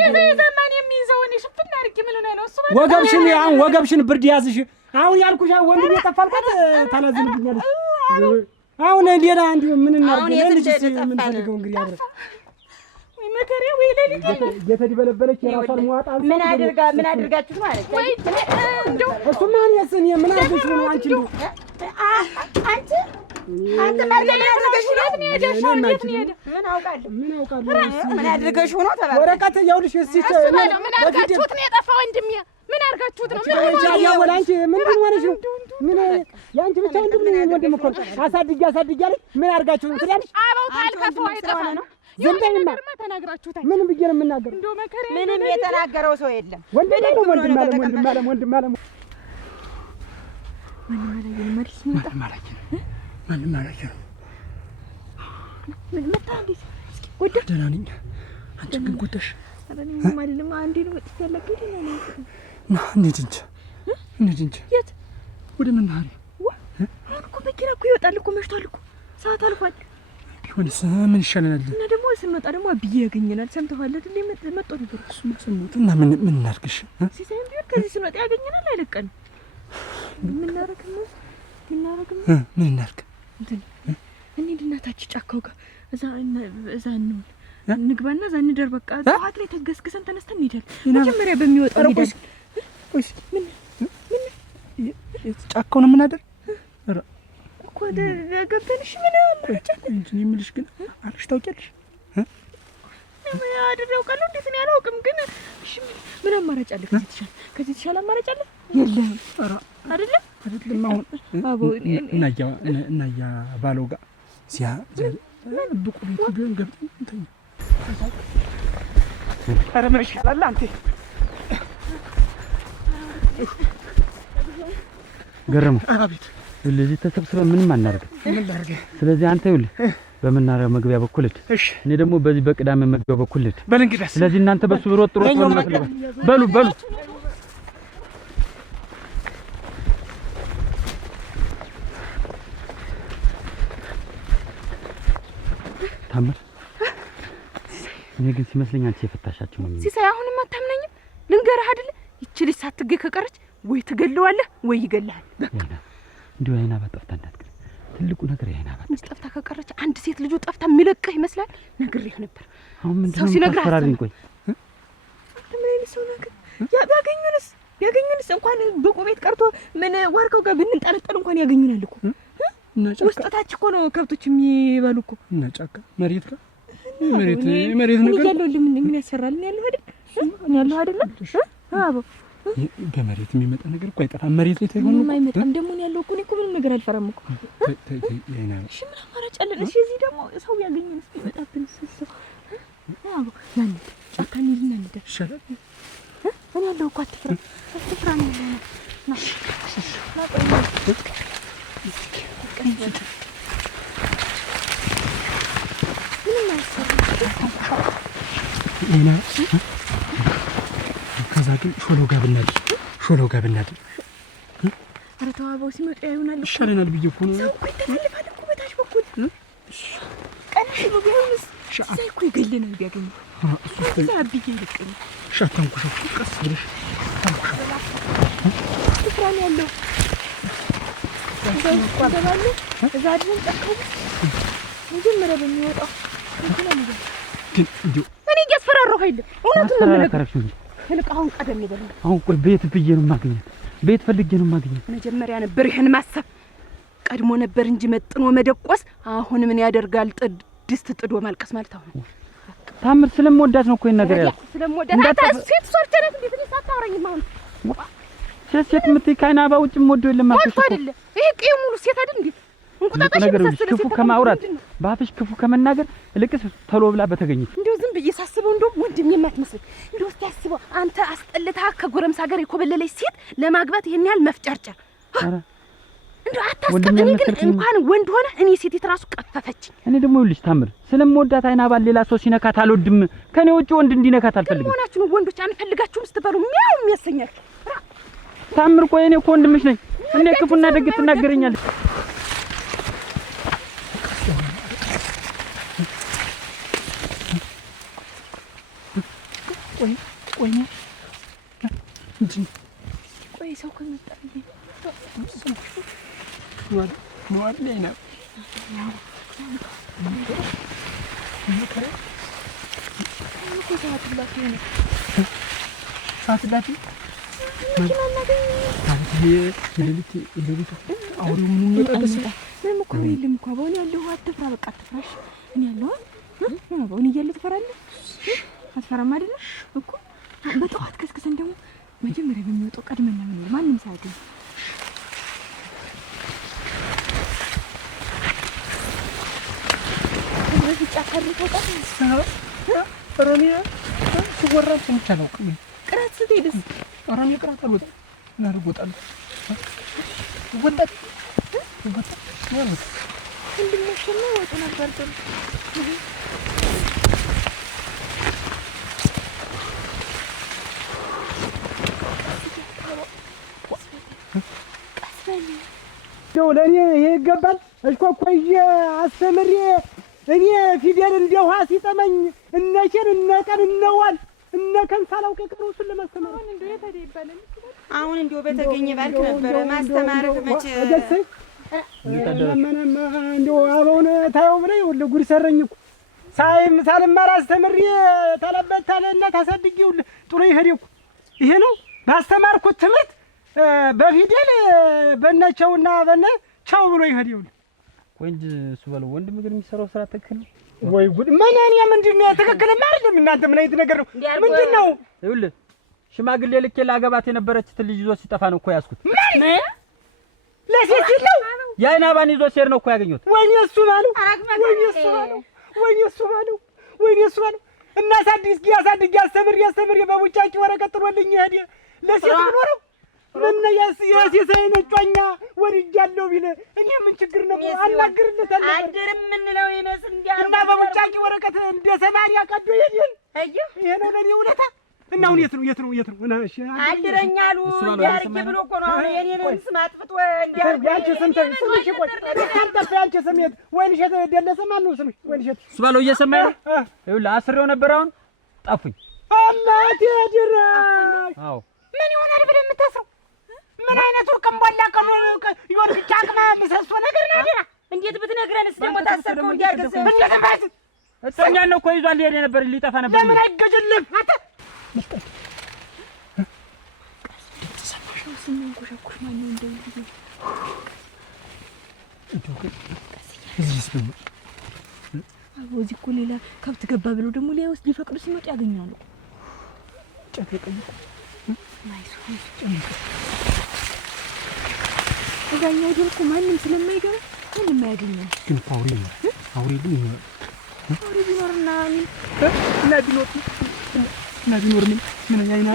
የዘመን የሚይዘውን ሽፍና አድርጊ። ምን ሆነ ነው እሱ? ወገብሽን አሁን ወገብሽን ብርድ ያዝሽ። አሁን ያልኩሽ ወንድም የጠፋልከት ታላዝንብኛለሽ። አሁን ሌላ እንዲሁ ምን እናድርግ? ልጅ ምን ፈልገው እንግዲህ አብረን ወይ መከሬ ወይ ለሊት የተዲበለበለች የራሷን መዋጣ ምን አድርጋችሁ ማለት ነው? ወይ እንደው እሱ ማን ያሰኝ ምን አድርገሽ ነው አንቺ? እንደው አንተ ማለት ምን አድርገሽ ነው? የት ነው የሄደሽው? የት ነው የሄደ? ምን አውቃለሁ ምን አድርገሽ ነው ተባለ። ወረቀት ያውልሽ እስቲ ምን አድርጋችሁት ነው የጠፋ ወንድሜ? ምን አድርጋችሁት ነው? ምን ያወላ አንቺ ምን ሆነሽ ነው? ምን ያንቺ ብቻ ወንድም እኮ አሳድጊ አለ። ምን አድርጋችሁ ነው ትላለሽ? አባው ታልከፈው አይጠፋ ነው። ዝም በይማ ተናግራችሁታል። ምን ብዬሽ ነው የምናገረው? እንደው መከሬ ምንም የተናገረው ሰው የለም። ወንድም አለ ምን ማለት ነው? መጣ እንዴ? ወደ ደህና ነኝ። አንቺ ግን ጎዳሽ። ኧረ እኔ ማለልም አንዴ ነው ወጥቶ ያለከኝ ነው። እንዴት እንጂ የት ወደ መናኸሪያ አሁን እኮ መኪና እኮ ይወጣል እኮ መሽቷል እኮ ሰዓት አልፏል። ቢሆንስ ምን ይሻለናል? እና ደግሞ ስንወጣ ደግሞ አብዬ ያገኘናል። ሰምተዋል አይደል? መጥቶ ነበር እሱ ሰምቶ እና ምን እናድርግሽ? ሲሳይም ቢሆን ከዚህ ስንወጣ ያገኘናል። አይለቀንም። ምን እናድርግ? ምን እናድርግ? እንሂድና ታች ጫካው ጋር እዛ እንሆን እንግባና እዛ እንደር በቃ ሰዓት ላይ ተገስግሰን ተነስተን እንሄዳለን። መጀመሪያ በሚወጣው ሄደን ወይስ ምን ጫካው ነው የምናደር? ኧረ እኮ ገብተንሽ ምን አማራጭ እንጂ የምልሽ ግን አለሽ ታውቂያለሽ? አድሬው ቀሉ እንዴት ነው ያላውቅም። ግን እሺ ምን አማራጭ አለ? ከዚህ ተሻለ አማራጭ አለ? የለም። ኧረ አይደለም አሁን እናያ ባለው ጋር ሲያ ብቁ ቤት ቢሆን ገብተን እንተኛ። ኧረ ምን ይሻላል አንተ? ገረሙ አቤት። ለዚህ ተሰብስበን ምንም አናደርግም። ምን ላድርግ? ስለዚህ አንተ ይኸውልህ በመናኸሪያው መግቢያ በኩል ሂድ። እሺ። እኔ ደግሞ በዚህ በቅዳሜ መግቢያው በኩል ሂድ። በል እንግዲህ። ስለዚህ እናንተ በሱ ሮጥ በሉ ታምር። እኔ ግን ሲመስለኝ አንቺ የፈታሻቸው ነው። ሲሳይ አሁንም አታምነኝም? ልንገርህ አይደል? ይቺ ልጅ ሳትገኝ ከቀረች ወይ ትገለዋለህ ወይ ይገላል። በቃ እንዲሁ አይና ባጠፍታ እንዳትቀር። ትልቁ ነገር አይና ባጠፍታ ጠፍታ ከቀረች አንድ ሴት ልጁ ጠፍታ የሚለቅህ ይመስላል። ነግሬህ ነበር። አሁን ምንድነው የምታስፈራሪኝ? ቆይ ምን አይነት ሰው ነህ? ያገኙንስ እንኳን ብቁ ቤት ቀርቶ ምን ዋርካው ጋር ብንንጠለጠል እንኳን ያገኙናል እኮ። ውስጣታች እኮ ነው ከብቶች የሚበሉ እኮ። እና ጫካ መሬት ጋር መሬት ነገር ያለው ምን ያሰራል? ያለው አይደል? አቦ በመሬት የሚመጣ ነገር እኮ አይጠፋም። መሬት ላይ ታይሆን ምንም አይመጣም። ደግሞ ያለው እኮ እኔ ምንም ነገር አልፈራም እኮ። ያይና እሺ ምን አማራጭ አለን? እሺ እዚህ ደግሞ ሰው ያገኘን እስኪ ይመጣብን ሰው አቦ ያን ጫካ እንሂድና እንደር ይሻላል። እኔ ያለው እኮ አትፍራ ነው ከዛ ግን ሾሎ ጋር ብናድር ኧረ ተዋበው ሲመጡ ያዩናል ይሻለናል ብዬሽ እኮ ነው። ሰው እኮ ይተላለፋል እኮ በታች በኩል ቀንሽ ነው ቢሆንስ እዛ እኮ ይገለናል ቢያገኙ እዛ አብዬ ይልቀኝ ሻታንኩሽ ቀስ ብለሽ ስፍራ ነው ያለው እዛ አድርገን ጫካው መጀመሪያ በሚወጣው ግን እንዲሁ እኔ እያስፈራራሁ አይደለም እውነቱን ነው የምነግርሽ። ልቅ አሁን ቀደም ይበል አሁን ቆይ ቤት ብዬሽ ነው የማገኘት ቤት ፈልጌ ነው የማገኘት። መጀመሪያ ነበር ይሄን ማሰብ ቀድሞ ነበር እንጂ መጥኖ መደቆስ። አሁን ምን ያደርጋል ድስት ጥዶ ማልቀስ ማለት አሁን ታምር ስለምወዳት ነው እኮ ይሄን ነገር ያልኩት። ስለምወዳት ሴት ሶርቸነት እንዴት ነው ሳታወራኝም? አሁን ሴት የምትይ ከዓይን አበባ ውጭ የምወደው የለም አልኩሽ እኮ አይደለ? ይሄ ቀይ ሙሉ ሴት አይደል እንዴ? እንቁጣጣሽ የመሰለ ክፉ ከማውራት ባፍሽ ክፉ ከመናገር ልቅስ ቶሎ ብላ በተገኘች እንደው ዝም ብዬ ሳስበው እንደው ወንድም የማትመስል እንደው እስኪ አስበው አንተ አስጠልታ ከጎረምሳ ጋር የኮበለለች ሴት ለማግባት ይሄን ያህል መፍጨርጨር እንደው አታስቀም። እኔ ግን እንኳን ወንድ ሆነ እኔ ሴት ራሱ ቀፈፈችኝ። እኔ ደግሞ ይኸውልሽ ታምር ስለምወዳት ዓይን አበባ ሌላ ሰው ሲነካት አልወድም። ከኔ ውጭ ወንድ እንዲነካት አልፈልግም። ሆናችሁ ነው ወንዶች አንፈልጋችሁም ስትባሉ ሚያው የሚያሰኛችሁ ታምር። ቆይ እኔ እኮ ወንድምሽ ነኝ። እኔ ክፉና ደግ ትናገረኛለሽ። ቆይ ሰው ከመጣ አትፈራም አይደለ እኮ በጠዋት ከስከሰን ደግሞ መጀመሪያ በሚወጣው ቀድመን ነው ማንም ሳይገኝ ወዲህ ጫካሪ ተወጣ ረኒያ ተወራም ሰምቻለሁ። ቅራት ስትሄድስ ረኒያ ቅራት አልወጣም እና ልወጣለሁ ወጣት ማለት እንድንመሸና ወጡ ነበር ጥሩ እንደው ለእኔ ይሄ ይገባል። እሽኮኮዬ አስተምሬ እኔ ፊደል እንደ ውሃ ሲጠመኝ እነሽን እነቀን እነዋል እነከን ሳላውቅ የቀረውትን ለማስተማር አሁን እንደው በተገኘ ባልክ ነበረ ማስተማርህ መቼ ደስይ እንደው አበውን ታየው ብለህ ይኸውልህ ጉድ ሰረኝ እኮ ሳልማር አስተምሬ ተለበት ታለና ታሳድጊ ይኸውልህ ጥሩ ይሄድ እኮ ይሄ ነው ባስተማርኩት ትምህርት በፊደል በነቸውና በነቸው ብሎ ይሄድ ይኸውልህ። ቆይ እንጂ እሱ በለው ወንድም ግን የሚሰራው ስራ ትክክል ነው ወይ ጉድ! ማናን ምንድን ነው ትክክል አይደለም? እናንተ ምን አይነት ነገር ነው? ምንድን ነው? ይኸውልህ ሽማግሌ ልኬ ላገባት የነበረችትን ልጅ ይዞ ሲጠፋ ነው እኮ ያዝኩት። ለሴት ነው የዓይን አበባን ይዞ ሲሄድ ነው እኮ ያገኘሁት። ወይኔ እሱ ባለው ወይኔ እሱ ባለው ወይኔ እሱ ባለው ወይኔ እሱ ባለው እና አሳድጌ አስተምሬ በቡጫቂ ወረቀት ጥሎልኝ ይሄድ ለሴት ኖረው ምን የሴት ነጯኛ ወድጃለሁ ቢል እኔ ምን ችግር ነው አናግርለታለሁ። አድርም ምንለው ይመስል እንዲያርጉ እና በቡጫቂ ወረቀት እንደ ሰማንያ ቀዶ ይሄዳል። ይሄ ነው ለኔ ውለታ እና አሁን የት ነው እና እሺ አድረኛሉ እንዲያርግ ብሎ እኮ ነው አሁን የኔን ስም አጥፍቶ እንዲያርግ ያንቺ ስም ስምሽ ቆይ አንተ ያንቺ ስም የት ወይንሸት ደለሰ ማን ነው ስምሽ? ወይንሸት እሱ ባለው እየሰማኝ ነው። ይኸውልህ አስሬው ነበር አሁን ጠፉኝ። አማቴ ድራሽ አዎ ምን ይሆናል ብለህ የምታስረው ምን አይነቱ ቀምባላ ይወር ጫቅማ ምሰሶ ነገር ነው አይደል? እንዴት ብትነግረንስ ደግሞ ታሰርከው እንዲያርገስ እንደተባስ እኛን ነው እኮ ይዟል ሊሄድ ነበር ሊጠፋ ነበር። ለምን አይገጅልም አንተ መስጠት ተሰማሽው ስንንቆሻቆሽ ማን ነው እንደዚህ እዚህስ ነው እዚህ እኮ ሌላ ከብት ገባ ብለው ደግሞ ሊወስድ ሊፈቅዱ ሲመጡ ያገኛሉ። ጨፈቀኝ ማይሱ እዛኛው ድር እኮ ማንም ስለማይገባ ምንም አያገኘም። ግን አውሬ ግን አውሬ ቢኖርና እና ቢኖር እና ቢኖር ምን አይና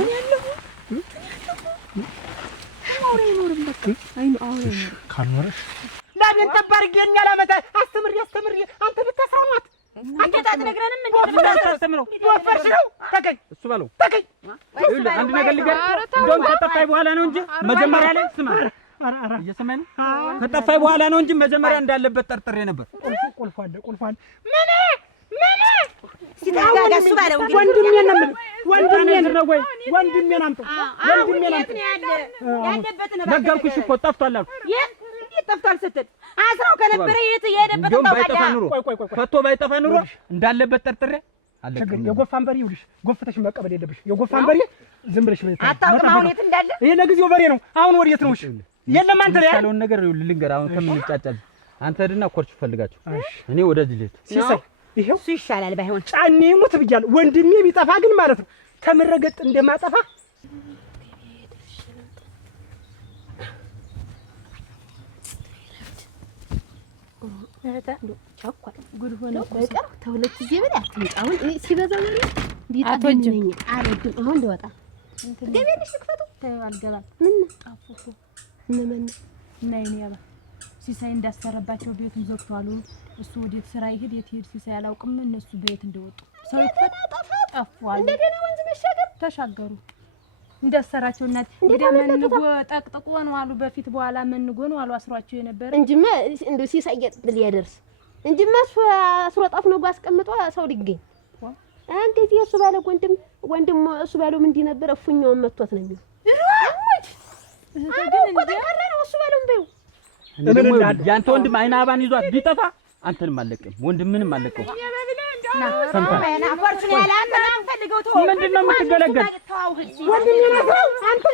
አውሬ ይኖርም በቃ አይኑ አውሬ ይኖር ካልኖርሽ ላምን ተባርገኝ ያላመጣ አስተምሪ አንተ ብታሳማት እንዴት አትነግረንም? እንዴት ብታስተምረው ወፈርሽ ነው ተቀኝ እሱ ባለው ተቀኝ ይኸውልህ አንድ ነገር ልገር እንደውም ከጠፋኝ በኋላ ነው እንጂ መጀመሪያ ላይ ስማ እየሰማኝ ነው ከጠፋኝ በኋላ ነው እንጂ መጀመሪያ እንዳለበት ጠርጥሬ ነበር ቁልፍ አለ ምን ሲታጋጋ እሱ ባለው እንግዲህ ወንድሜን ነው ወንድሜን ነው ወይ ወንድሜን አምጣው ወንድሜን የት ነው ያለበት ነው ነገርኩሽ እኮ ጠፍቷል አልኩ እንዴት ጠፍቷል ስትል አስራው ከነበረ የት የሄደበት እንደውም ነው ባይጠፋ ኑሮ ቆይ ፈቶ ባይጠፋ ኑሮ እንዳለበት ጠርጥሬ ችግር የጎፋን በሬ ይኸውልሽ ጎፍተሽ መቀበል የለብሽ የጎፋን በሬ ዝም ብለሽ በይ አታውቅም አሁን የት እንዳለ ይሄ ለጊዜው በሬ ነው አሁን ወዴት ነው እሺ የለም አንተ ላይ ያለውን ነገር ልንገር አሁን ከምንጫጫል አንተ ሄድና ኮርች ፈልጋችሁ እኔ ወደዚህ ልሂድ ሲሳይ ይሄው እሱ ይሻላል ባይሆን ጫኔ ሙት ብያለሁ ወንድሜ ቢጠፋ ግን ማለት ነው ተመረገጥ እንደማጠፋ ቻኳል ጉድ ሆነ በቀር ተሁለት ጊዜ በላይ አትንጫውን እኔ ሲበዛ ነው ቢጣበኝ አረድም አሁን ልወጣ ገበልሽ ልክፈቱ አልገባም ምን ጣፉፉ ምን ነይኔ ያባ ሲሳይ እንዳሰረባቸው ቤቱን ዘግቷሉ እሱ ወዴት ስራ ይሄድ የት ሄድ ሲሳይ አላውቅም እነሱ ቤት እንደወጡ ሰው ይፈታ ጠፋው እንደገና ወንዝ መሻገር ተሻገሩ እንዳሰራቸው እናት እንግዲህ መንጎ ጠቅጥቆ ነው አሉ በፊት በኋላ መንጎ ነው አሉ አስሯቸው የነበረ እንጂማ እንደው ሲሳይ ሊያደርስ እንጂማ አስሮ ጣፍ ነው አስቀምጦ ሰው ሊገኝ እንግዲህ እሱ ባለ ወንድም እሱ ባለው ምን እንዲህ ነበር እፉኛውን መጥቷት ነው የሚሉ ግን እንዴ ነው እሱ ባለው በይው ያንተ ወንድም አይና አባን ይዟት ቢጠፋ አንተንም አለቀም ወንድምንም አለቀው ሰምተና ኮርቹን ያላመና ፈልገው ተው ምንድነው የምትገለገል ወንድሜ ነው አንተ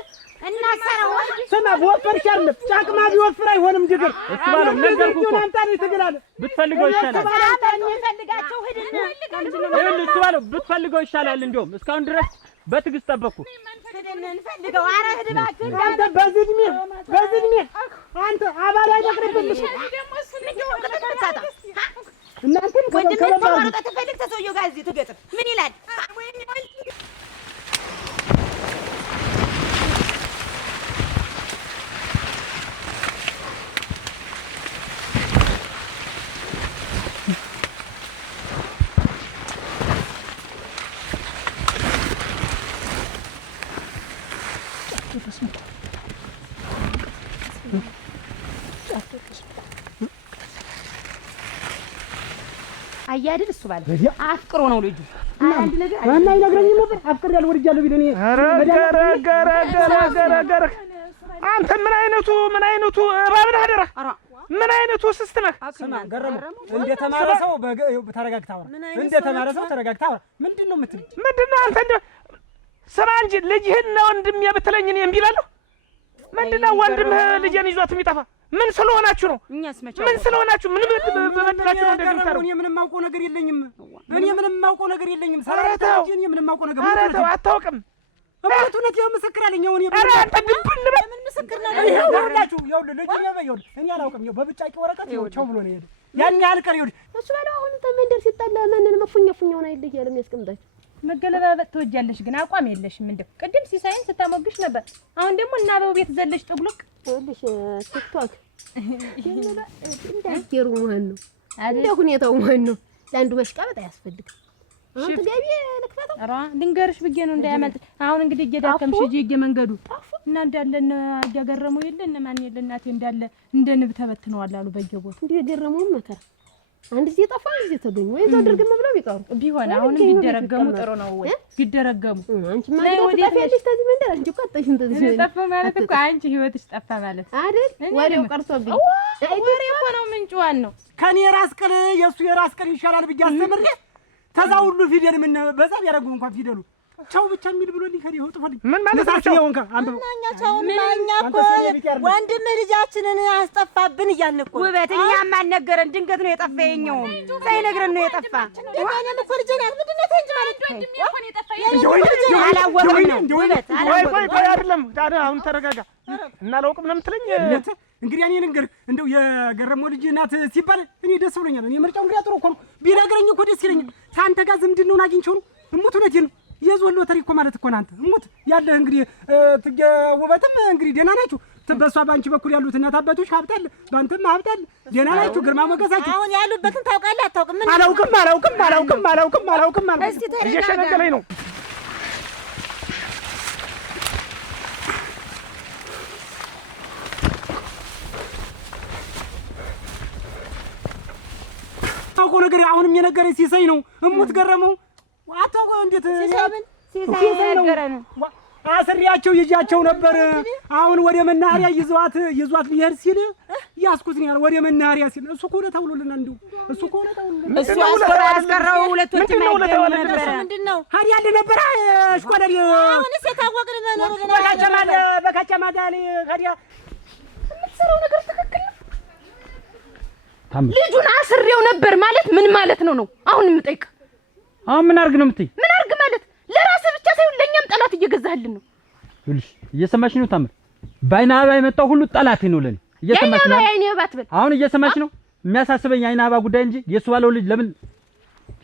እና ሰራው ስማ በወፈርሽ አይደለም ጫቅማ ቢወፍር አይሆንም ድግር እሱ ባለው ነገርኩህ እኮ አንተ ተገላለ ብትፈልገው ይሻላል ፈልጋቸው ሄድን ይኸውልህ እሱ ባለው ብትፈልገው ይሻላል እንደውም እስካሁን ድረስ በትዕግስት ጠበቅኩ ሄድን ፈልገው አረ ሄድባችሁ አንተ በዚህ እድሜ አንተ አባል አይደቅርብልሽ ደግሞ እሱ ልጅው ከተታታ እናንተም ከመባረቀ ተፈልግ ተሰውየው ጋር እዚህ ትገጥም ምን ይላል አያድል እሱ ባለ አፍቅሮ ነው ልጁ አንድ ነገር እና ይነግረኝ ነበር አፍቅር ያልወርጃለሁ ቢለኝ ገረ አንተ ምን አይነቱ እባብ ነህ አደራ ምን አይነቱ ስስት ነህ ገረመው እንደተማረ ሰው ተረጋግታ አውራ እንደተማረ ሰው ተረጋግታ አውራ ምንድነው የምትል ምንድነው አንተ እንደ ስማ እንጂ ልጅህን ነው ወንድም የብትለኝ እኔ እምቢ እላለሁ ምንድነው ወንድምህ ልጄን ይዟት የሚጠፋ ምን ስለሆናችሁ ነው እኛስ መቻው ምን ስለሆናችሁ ምን በመጥላችሁ ነው እንደዚህ ታረው እኔ ምንም ማውቀው ነገር የለኝም ሰራታው እኔ ምንም ማውቀው ነገር አረታው አታውቅም እውነት ነው መስክራለኝ አሁን ኧረ አንተ ድብን በል ምን ምስክር ነው ይኸውላችሁ ልጅ ነው እኔ አላውቅም በብጫቂ ወረቀት ቻው ብሎ ነው የሄደው ያን ያህል ቀር እሱ ባለው አሁን ተመንደር ሲጣላ ማንንም እፉኛውን አይለያለም ያስቀምጣችሁ መገለባበጥ ትወጃለሽ ግን አቋም የለሽም እንደው ቅድም ሲሳይን ስታሞግሽ ነበር አሁን ደግሞ እና አበው ቤት ዘለሽ ጥብሉቅ ይኸውልሽ ቲክቶክ እንዳየሩ ማን ነው እንደ ሁኔታው ማን ነው ለአንዱ መሽቃበጥ አያስፈልግም አሁን ትገቢ ለክፈታ ኧረ ድንገርሽ ብዬ ነው እንዳያመልጥ አሁን እንግዲህ እየዳከምሽ እጄ መንገዱ እና እንዳለና እያገረመው የለ እና ማን የለ እናቴ እንዳለ እንደ ንብ ተበትነዋል አሉ በየቦታ እንዴ የገረመው መከራ አንድ ጊዜ ጠፋ አንድ ጊዜ ተገኙ ወይ ዘድርግም ብለው ቢቀሩ ቢሆን አሁን ቢደረገሙ ጥሩ ነው ወይ ቢደረገሙ አንቺ ማለት ወዲያለሽ ተዚህ መንደር አንቺ እኮ አጣሽም ተዚህ ጠፋ ማለት እኮ አንቺ ህይወትሽ ጠፋ ማለት አይደል ወዲያው ቀርቶብኝ ወሬ እኮ ነው ምንጭዋን ነው ከኔ ራስ ቅል የሱ የራስ ቅል ይሻላል ብዬ አስተምሬ ከዛ ሁሉ ፊደል ምን በዛም ያደረጉ እንኳን ፊደሉ ቻው ብቻ የሚል ብሎልኝ ከዲሁ ጥፎልኝ ምን ማለት ነው ቻው እንካ አንተ ማኛ ቻው ማኛ እኮ ወንድም ልጃችንን አስጠፋብን እያልን እኮ ውበት እኛም አልነገረን ድንገት ነው የጠፋ የኛው ሳይነግረን ነው የጠፋ እኛም እኮ ልጅ ናት ምንድን ነው እንጂ ማለት ወንድም እኮ ነው የጠፋ አላወቅም ነው ውበት ቆይ አይደለም ታዲያ አሁን ተረጋጋ እና አላውቅም ነው የምትለኝ እንግዲህ እኔ ልንገር እንደው የገረመው ልጅ ናት ሲባል እኔ ደስ ብሎኛል እኔ ምርጫው እንግዲህ ጥሩ እኮ ነው ቢነግረኝ እኮ ደስ ይለኛል ታንተ ጋር ዝምድናውን አግኝቼው ነው እሙት እውነቴን ነው የዞን ሎተሪ እኮ ማለት እኮ ናንተ እሙት ያለህ እንግዲህ ውበትም እንግዲህ ደህና ናችሁ። በሷ ባንቺ በኩል ያሉት እናት አባቶች ሀብታል፣ ባንተም ሀብታል፣ ደህና ናችሁ። ግርማ ሞገሳችሁ አሁን ያሉበትን ታውቃለህ አታውቅም? አላውቅም። እየሸነገለኝ ነው። አውቆ ነገር አሁንም የነገረኝ ሲሳይ ነው። እሙት ገረመው አታውቆ እንዴት ሲሳይ ነው አስሪያቸው ይዣቸው ነበር። አሁን ወደ መናኸሪያ ይዟት ሊሄድ ሲል ያስኩት ነው ያለ ወደ መናኸሪያ ሲል እሱ እኮ ነው ተውሎልና እንደው እሱ እኮ ነው ተውሎልና እሱ ያስቀረው ሁለቶች ማይደም ነበር። ምንድነው ሀዲ ያለ ነበር አሽቆለል አሁንስ የታወቅን ነው በካቻማዳ ላይ ሀዲያ የምትሰራው ነገር ትክክል ነው። ልጁን አስሬው ነበር ማለት ምን ማለት ነው? አሁን የምጠይቅ አሁን ምን አርግ ነው የምትይ? ምን አርግ ማለት ለራስህ ብቻ ሳይሆን ለኛም ጠላት እየገዛህልን ነው። ይልሽ እየሰማሽ ነው ታምር? ባይና አባ የመጣው ሁሉ ጠላት ነው ለኔ። እየሰማሽ ነው? አይኔ ባትበል አሁን እየሰማሽ ነው? የሚያሳስበኝ አይና አባ ጉዳይ እንጂ የሱ ባለው ልጅ ለምን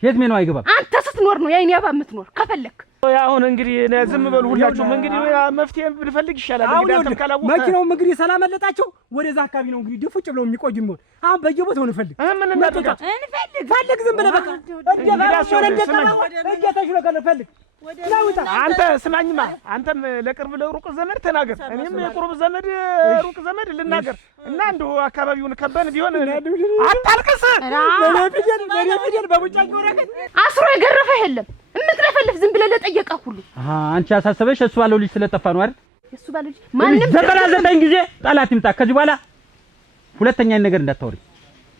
የት ነው አይገባም? አንተ ስትኖር ነው የአይኔ አባ የምትኖር ከፈለክ አሁን እንግዲህ ዝም በሉ ሁላችሁም። እንግዲህ መፍትሄ ብንፈልግ ይሻላል። እንግዲህ አንተም ካላወቅህ መኪናውም እንግዲህ ሰላመለጣቸው ወደዛ አካባቢ ነው እንግዲህ ድፉጭ ብለው የሚቆዩ ነው። አሁን በየቦታው እንፈልግ ምን እናድርግ? ፈልግ ዝም ብለህ በቃ ፈልግ። አንተ ስማኝማ፣ አንተም ለቅርብ ለሩቅ ዘመድ ተናገር፣ እኔም የቅርብ ዘመድ ሩቅ ዘመድ ልናገር እና እንደው አካባቢውን ከበን ቢሆን አታልቅስ። ለኔ ፊደል በቡጫቂ ወረቀት አስሮ የገረፈህ የለም እምትለፈልፍ ዝም ብለህ ለጠየቀህ ሁሉ። አንቺ ያሳሰበሽ እሱ ባለው ልጅ ስለጠፋ ነው አይደል? እሱ ባለው ልጅ ማንንም 99 ጊዜ ጠላት ይምጣ። ከዚህ በኋላ ሁለተኛ ነገር እንዳታወሪ።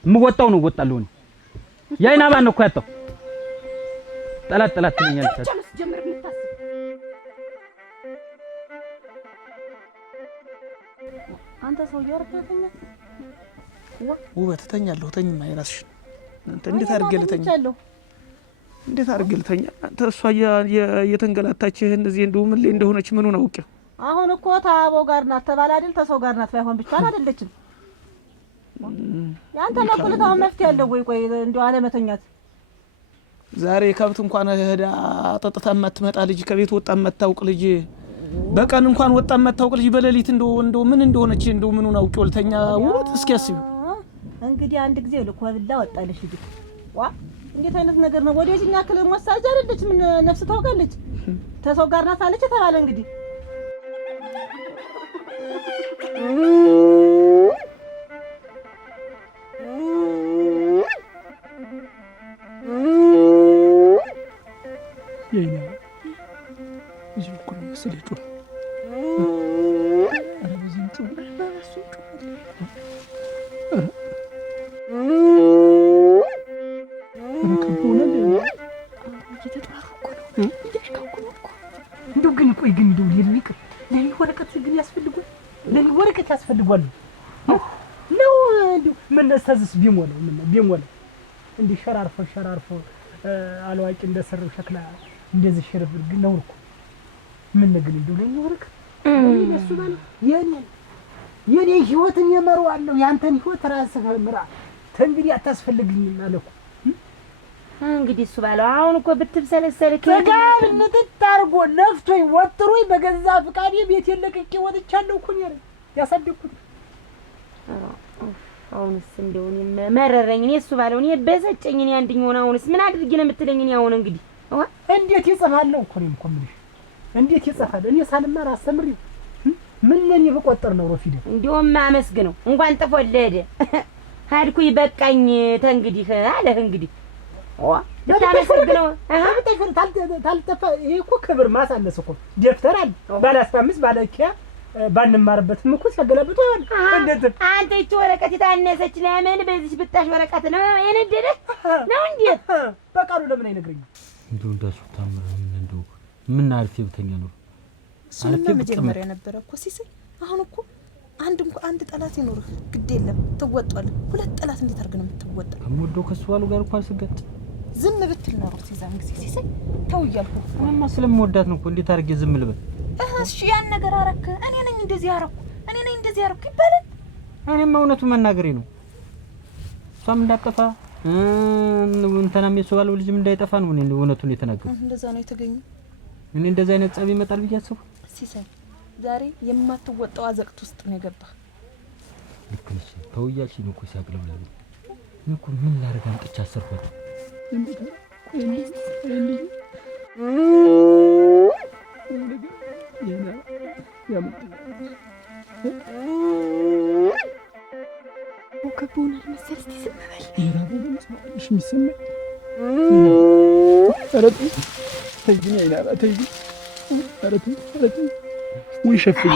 የምወጣው ነው ወጣለሁ ነው የአይን አባ ነው እኮ ያጣው። ጠላት ትለኛለች። ጀምር የምታስብ አንተ ሰው ያርፈተኛ ውበት ተኛለሁ። ተኝማ የራስሽ አንተ እንዴት አድርጌ ልተኛ? አንተ እሷ የተንገላታችህ እንደዚህ እንደው ምን ላይ እንደሆነች ምኑን አውቄ። አሁን እኮ ታቦ ጋር ናት ተባለ አይደል? ተሰው ጋር ናት ባይሆን ብቻ አይደለችም። ያንተ ነቁልታው መፍትሄ ያለው ወይ? ቆይ እንደው አለመተኛት ዛሬ ከብት እንኳን ሄዳ አጠጥታ የማትመጣ ልጅ፣ ከቤት ወጣ የማታውቅ ልጅ፣ በቀን እንኳን ወጣ የማታውቅ ልጅ በሌሊት እንደው ምን እንደሆነች እንደው ምኑን አውቄ ወልተኛ። ውበት እስኪ አስቢው እንግዲህ አንድ ጊዜ ልኮብላ ወጣለች ልጅ። ዋ እንዴት አይነት ነገር ነው? ወደዚህኛ ክለ ሞሳጅ አይደለች ምን ነፍስ ታውቃለች። ተሰው ጋር ናት አለች ተባለ እንግዲህ የኔ እዚህ እኮ ነው ስለቱ አረብዝንቱ እንደው ግን ቆይ ግን እንደው ሊልቅ ለኔ ወረቀት ግን ያስፈልጋል። ለኔ ወረቀት ያስፈልጋል ነው እንደው ምን ነስተዝስ ቢሞላ እንዴ ሸራርፎ አልዋቂ እንደሰረው ሸክላ እንደዚህ ሽርብር ግን ነው እኮ ምን ነገር እንደው ለኔ ወረቀት እሱ ማለት የኔ ህይወትን የመረዋለሁ ያንተን ህይወት ራስህ ምራ ተንግዲህ አታስፈልግኝም አለኩ። እንግዲህ እሱ ባለው አሁን እኮ ብትብሰለሰል ከጋር እንድታርጎ ነፍቶኝ ወጥሮኝ በገዛ ፍቃዴ ቤት የለቅቄ ወጥቻለሁ እኮ ነው ያሳደኩት። አሁንስ እንደው መረረኝ። እኔ እሱ ባለው እኔ በሰጨኝ። እኔ አንድኛውን አሁንስ ምን አድርጊ ነው የምትለኝ? እኔ አሁን እንግዲህ እንዴት ይጽፋል ነው እኮ ነው የምልሽ። እንዴት ይጽፋል? እኔ ሳልማር አስተምሪው ምን ለኔ በቆጠር ነው ሮፊደ እንደውም አመስግነው እንኳን ጥፎልህ ሄደ። ሀድኩኝ በቃኝ ተንግዲህ አለህ እንግዲህ ለታመስግነው ታልተፋ ይሄ እኮ ክብር ማሳነስ እኮ ደፍተር አለ ባለ 15 ባለ ኪያ ባንማርበትም እኮ ሲያገላብጡ ይሆን እንዴት አንተ እቺ ወረቀት የታነሰች ለምን በዚህ ብጣሽ ወረቀት ነው የነደደ ነው እንዴ? በቃሉ ለምን አይነግረኝም? እንደው እንደሱ ታምር እንደው ምን አልፌ ብተኛ ነው እሱንማ መጀመሪያ ነበረ እኮ ሲሰይ። አሁን እኮ አንድ ጠላት ይኖርህ ግድ የለም ትወጣለህ። ሁለት ጠላት እንዴት አድርገህ ነው የምትወጣው? አሞዶ ከሱ ባሉ ጋር እንኳን ስጋጭ ዝም ብትል ነው ሲዛም ጊዜ ሲሰይ ተው እያልኩ እኔማ ስለምወዳት ነው እኮ እንዴት አድርጌ ዝም ልበል? እሺ ያን ነገር አረክ እኔ ነኝ እንደዚህ አረኩ ይባላል። እኔማ እውነቱን መናገሬ ነው። እሷም እንዳጠፋ እንተናም የሱ ባለው ልጅም እንዳይጠፋ ነው እኔ እውነቱን የተናገርኩት። እንደዛ ነው የተገኘው። እኔ እንደዛ አይነት ጸብ ይመጣል ብዬ አሰብኩ። ሲሳይ ዛሬ የማትወጣው አዘቅት ውስጥ ነው የገባህ። ልክ ነሽ። ተውያልሽ ነው እኮ ሲያቅለብላል። እኔ እኮ ምን ላደርግ አምጥቼ አሰርኩት። ከቦናል መሰል እስቲ ዝም በል። እሺ የሚሰማኝ አረጥ ተይኝ አይናባ ተይኝ አረጥ ወይ ሸፍኝ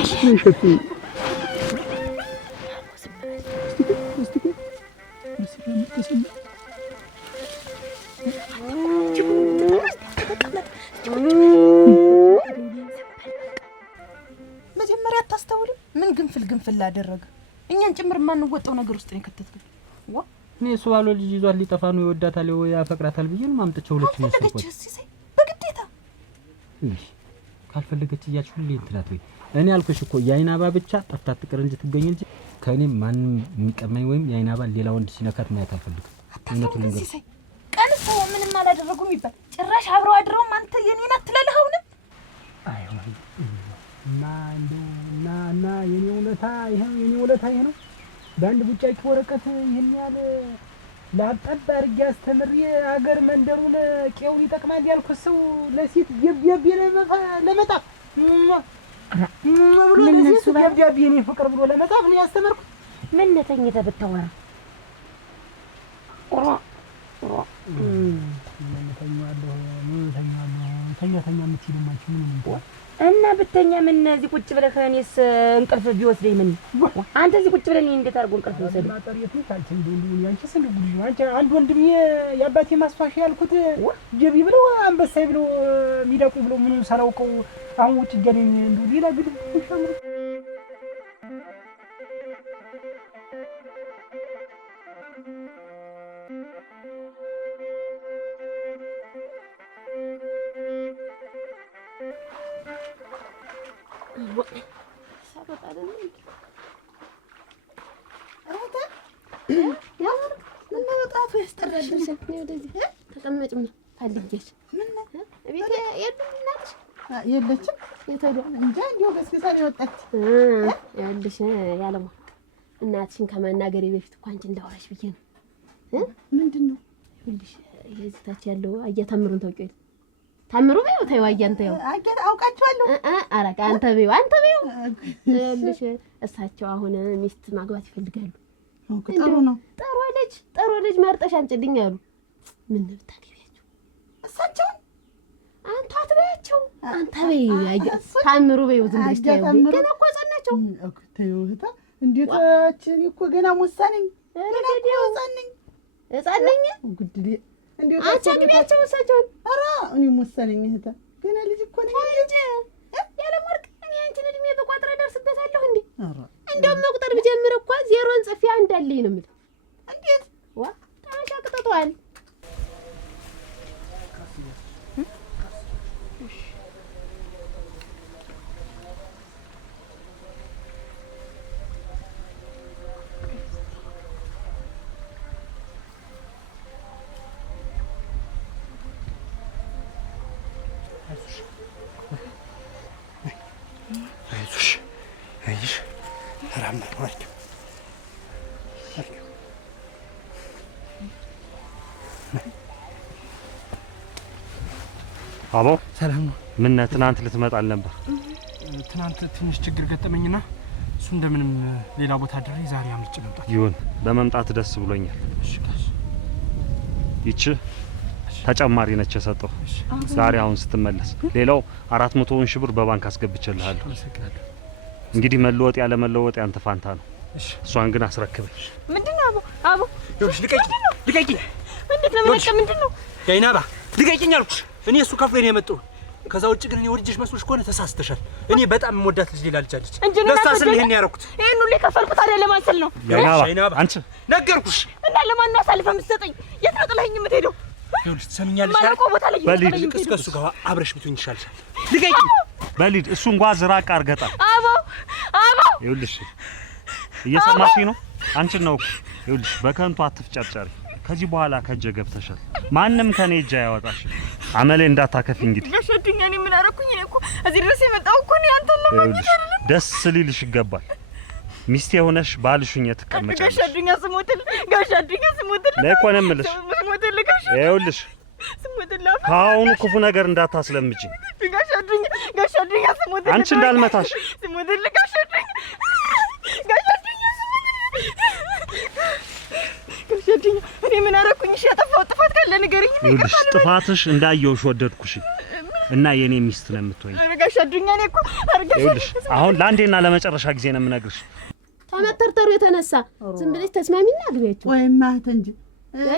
መጀመሪያ አታስተውልም? ምን ግንፍል አደረገ? እኛን ጭምር ማንወጣው ነገር ውስጥ ነው የከተትከው። ዋ እኔ እሱ ባሎ ልጅ ይዟል ሊጠፋ ነው ይወዳታል ወይ ያፈቅራታል ብዬ ነው ማምጥቼው ሁለት ነው ያሰብኩት። በግዴታ እሺ ካልፈለገች እያልሽ ሁሌ እንትናት ወይ እኔ አልኩሽ እኮ የአይናባ ብቻ ጠፍታ ትቅር እንጂ ትገኝ እንጂ ከኔ ማንም የሚቀማኝ ወይም የአይናባ ሌላ ወንድ ሲነካት ማየት አልፈልግም። እውነቱን ልንገርሽ ቀን ሰው ምንም አላደረጉም ይባል ጭራሽ አብረው አድረው አንተ የኔ ናት ትላለህ። አይሆን እና የኔ ውለታ ይሄ ነው። በአንድ ቡጫቂ ወረቀት ይሄን ያህል ላጠብ አድርጌ አስተምሬ ሀገር መንደሩን ቄውን ይጠቅማል ያልኩት ሰው ለሴት ገብያቤ ለመጣፍ ብሎ ለሴት ገብያቤ እኔ ፍቅር ብሎ ለመጣፍ ነው ያስተማርኩት። ምን ተኝተህ ብታወራ ተኛ የምትሄድማችሁ ምን እንኳን እና ብተኛ ምን እዚህ ቁጭ ብለህ እኔስ እንቅልፍ ቢወስደኝ ምን አንተ እዚህ ቁጭ ብለህ እንዴት አድርጎ እንቅልፍ ይወስደኝ? ማጠሪያቱ ካልተ እንደው ያንቺ ስንት ጉድ ነው። አንድ ወንድም የአባቴ ማስፋሻ ያልኩት ጀቢ ብለው አንበሳይ ብለው ሚዳቁ ብለው ምኑን ሳላውቀው አሁን ውጭ ገደኝ እንደው ሌላ ግድ ሸምሩ ተቀመጭም ፈልጌሽ ቤት የለችም የተዶ እንጃ እንዲያው ገስግሳ ነው የወጣች። ያልሽ ያለማ እናትሽን ከመናገሬ በፊት እኮ አንቺ እንዳወራሽ ብዬ ነው። ምንድን ነው ይኸውልሽ የዚህ ታች ያለው አያ ታምሩን ታውቂው? ታምሩ በይው ተይው አያን ተይው አውቃቸዋለሁ። አረጋ አንተ በይው ይኸውልሽ እሳቸው አሁን ሚስት ማግባት ይፈልጋሉ። ጥሩ ነው። ጥሩ ልጅ መርጠሽ አንጭልኝ አሉ። ምን ብታገቢያቸው? እሳቸው አንተ አትበያቸው። አንተ በይው ታምሩ በይው ዝም ብለሽ ተይው። ገና እኮ ጸናቸው ተይው እህታ እንዴት አችን እኮ ገና ወሳነኝ ህፃን ነኝ ጉድሌ እንዴት አንቺ አግቢያቸው እሳቸውን። ኧረ እኔም ወሳነኝ እህታ ገና ልጅ እኮ ነኝ እንጂ ያለም ወርቅ እኔ አንቺን እድሜ በቋጥረ ደርስበታለሁ እንዴ? እንደውም መቁጠር ብጀምር እኮ ዜሮን ጽፌ አንድ አለኝ ነው የምልህ። እንዴት ዋ ታሻቅጠቷል። አይሽ አራም ወርቅ አቦ ሰላም ነው። ምን ትናንት ልትመጣል ነበር? ትናንት ትንሽ ችግር ገጠመኝና እሱ እንደምንም ሌላ ቦታ አድሬ ዛሬ አምልጬ መምጣት። ይሁን በመምጣት ደስ ብሎኛል። ይቺ ተጨማሪ ነች የሰጠው ዛሬ አሁን ስትመለስ። ሌላው 400 ሺህ ብር በባንክ አስገብቼልሃለሁ። እንግዲህ መለወጥ ያለ መለወጥ ያንተ ፋንታ ነው። እሷን ግን አስረክበኝ። ምንድነው አቦ ይኸውልሽ ልቀቂኝ። እንዴት ነው ማለት ምንድነው? ያይናባ ልቀቂኝ አልኩሽ። እኔ እሱ ከፍሎኝ ነው የመጣው። ከዛ ውጭ ግን እኔ ወድጄሽ መስሎሽ ከሆነ ተሳስተሻል። እኔ በጣም የምወዳት ልጅ ሌላ ልጅ አለች። ለሳስል ይሄን ያረኩት ይሄን ሁሉ የከፈልኩት አይደለም ለማንሰል ነው። ያይናባ አንቺ ነገርኩሽ እና ለማን ነው አሳልፈህ የምትሰጠኝ? የት ነው ጥለኸኝ የምትሄደው? ይኸውልሽ ትሰሚኛለሽ? በሊድ ከእሱ ጋር አብረሽ ብትሆኝ ይሻልሻል። ልቀቂኝ በሊድ እሱን ጓዝ ራቅ አርገጣ። አቦ ይኸውልሽ እየሰማሽኝ ነው? አንቺን ነው። ይኸውልሽ በከንቱ አትፍጨርጨሪ። ከዚህ በኋላ ከእጄ ገብተሻል። ማንም ከኔ እጅ አያወጣሽ። አመሌ እንዳታከፊ እንግዲህ ጋሽ አዱኛ እኔ ምን አደረኩኝ? እኔ እኮ እዚህ ድረስ የመጣው እኮ ነው አንተን ለማግኘት አይደለም። ደስ ሊልሽ ይገባል። ሚስቴ ሆነሽ ባልሽኝ ተቀመጫለሽ። ጋሽ አዱኛ ስሞትል ጋሽ አዱኛ ስሞትል ለኮ ነው የምልሽ። ስሞትል ጋሽ ይኸውልሽ ስሞትል ከአሁኑ ክፉ ነገር እንዳታስለምጪኝ። ጋሽ አዱኛ ስሞትል አንቺ እንዳልመታሽ ስሞትል ጋሽ አዱኛ ጋሽ አዱኛ እኔ ምን አደረኩኝ? እሺ ያጠፋው ጥፋት ካለ ንገረኝ። ይኸውልሽ ጥፋትሽ እንዳየውሽ ወደድኩሽ እና የኔ ሚስት ነው የምትሆኝ። ጋሽ አዱኛ እኔ እኮ ይኸውልሽ አሁን ለአንዴና ለመጨረሻ ጊዜ ነው የምነግርሽ። ተመተርተሩ የተነሳ ዝም ብለሽ ተስማሚና አግቢያችሁ ወይማ እንጂ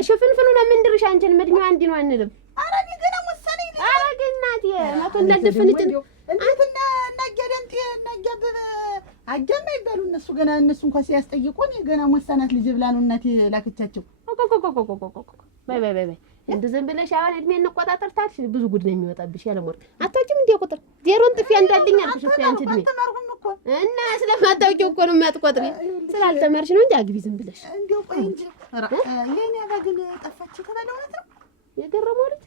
ሽፍንፍኑ ነው ምንድርሽ? አንቺን መድሚው አንዲ ነው አንልም። ኧረ እኔ ገና ወሰኔ ነው። ኧረ ግን እናቴ ማቶ እንዳልደፈንጭን እንዴትና እናገደንት እናገበበ አጀማ ይባሉ እነሱ ገና እነሱ እንኳን ሲያስጠይቁን ገና ወሰናት ልጅ ብላ ነው እናቴ ላከቻቸው። በይ እንደ ዝም ብለሽ አሁን እድሜ እንቆጣጠር ታልሽ ብዙ ጉድ ነው የሚወጣብሽ። ያለ ሞር አታውቂም እንዴ ቁጥር ዜሮን ጥፊ እንዳልኝ አልኩሽ እኮ አንቺ እድሜ እና ስለማታውቂው እኮ ነው የማትቆጥሪ። ስላልተማርሽ ነው እንጂ አግቢ ዝም ብለሽ እንደው ቆይ እንጂ የኔ አባግል ጠፋች ተባለ እውነት ነው? የገረመው ልጅ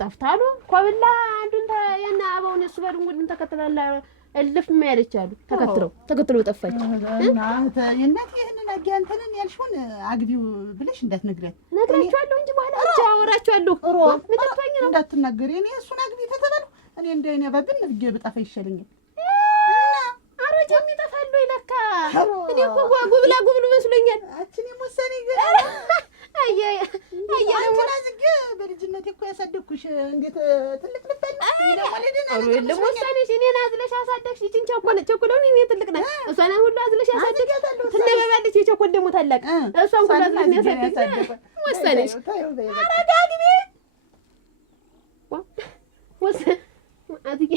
ጠፍታሉ ኮብላ አንዱን የና አባውን እሱ በድንጉድን ተከትላላ እልፍ ማያለች አሉ ተከትለው ጠፋች። እናት የእናት ይሄንን አጋንተንን ያልሽውን አግቢው ብለሽ እንዳትነግሪያት። ነግራችኋለሁ እንጂ በኋላ አንቺ አወራችኋለሁ። ምን ተጥቶኝ ነው እንዳትናገሪ። እኔ እሱን አግቢ ተተባልኩ እኔ እንደኔ ባብን ብዬ ብጠፋ ይሻለኛል። አሮጀም ይጠፋሉ ይለካ እኔ እኮ ጉብላ ጉብሉ መስሎኛል። አችን የሞሰኔ ገና አንቺን አዝጌ በልጅነቴ እኮ ያሳደግኩሽ እንዴት ትልቅ ልበል ለሞሰኔሽ እኔን አዝለሽ አሳደግሽ። ይችን ቸኮለውን እኔ ትልቅ ነኝ እሷን ሁሉ አዝለሽ ያሳደግሽ ትነበባለች። የቸኮል ደግሞ ታላቅ እሷን ሁሉ አዝለሽ ያሳደግሽ ሞሰኔሽ። አረጋግቢ አትቂ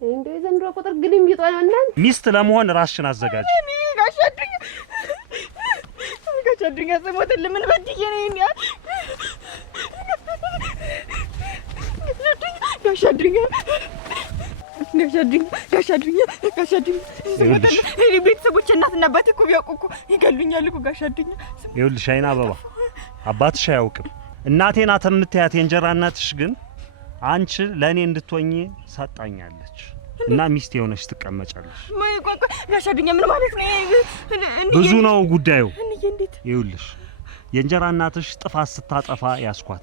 እንደው የዘንድሮ ቁጥር ግልም ቢጧል እናንተ። ሚስት ለመሆን ራስሽን አዘጋጅ። ጋሽ አዱኛ ስሞትል ምን በድዬ ነው ይሄን ያህል? ጋሽ አዱኛ እኔ ቤተሰቦቼ እናትና አባቴ እኮ ቢያውቁ እኮ ይገሉኛል እኮ ጋሽ አዱኛ። ይኸውልሽ አይን አበባ አባትሽ አያውቅም። እናቴ ናት የምትያት የእንጀራ እናትሽ ግን አንቺ ለእኔ እንድትሆኚ ሰጣኛለች እና ሚስት የሆነች ትቀመጫለሽ። ጋሽ አዱኛ ምን ማለት ነው? ብዙ ነው ጉዳዩ። ይኸውልሽ የእንጀራ እናትሽ ጥፋት ስታጠፋ ያስኳት።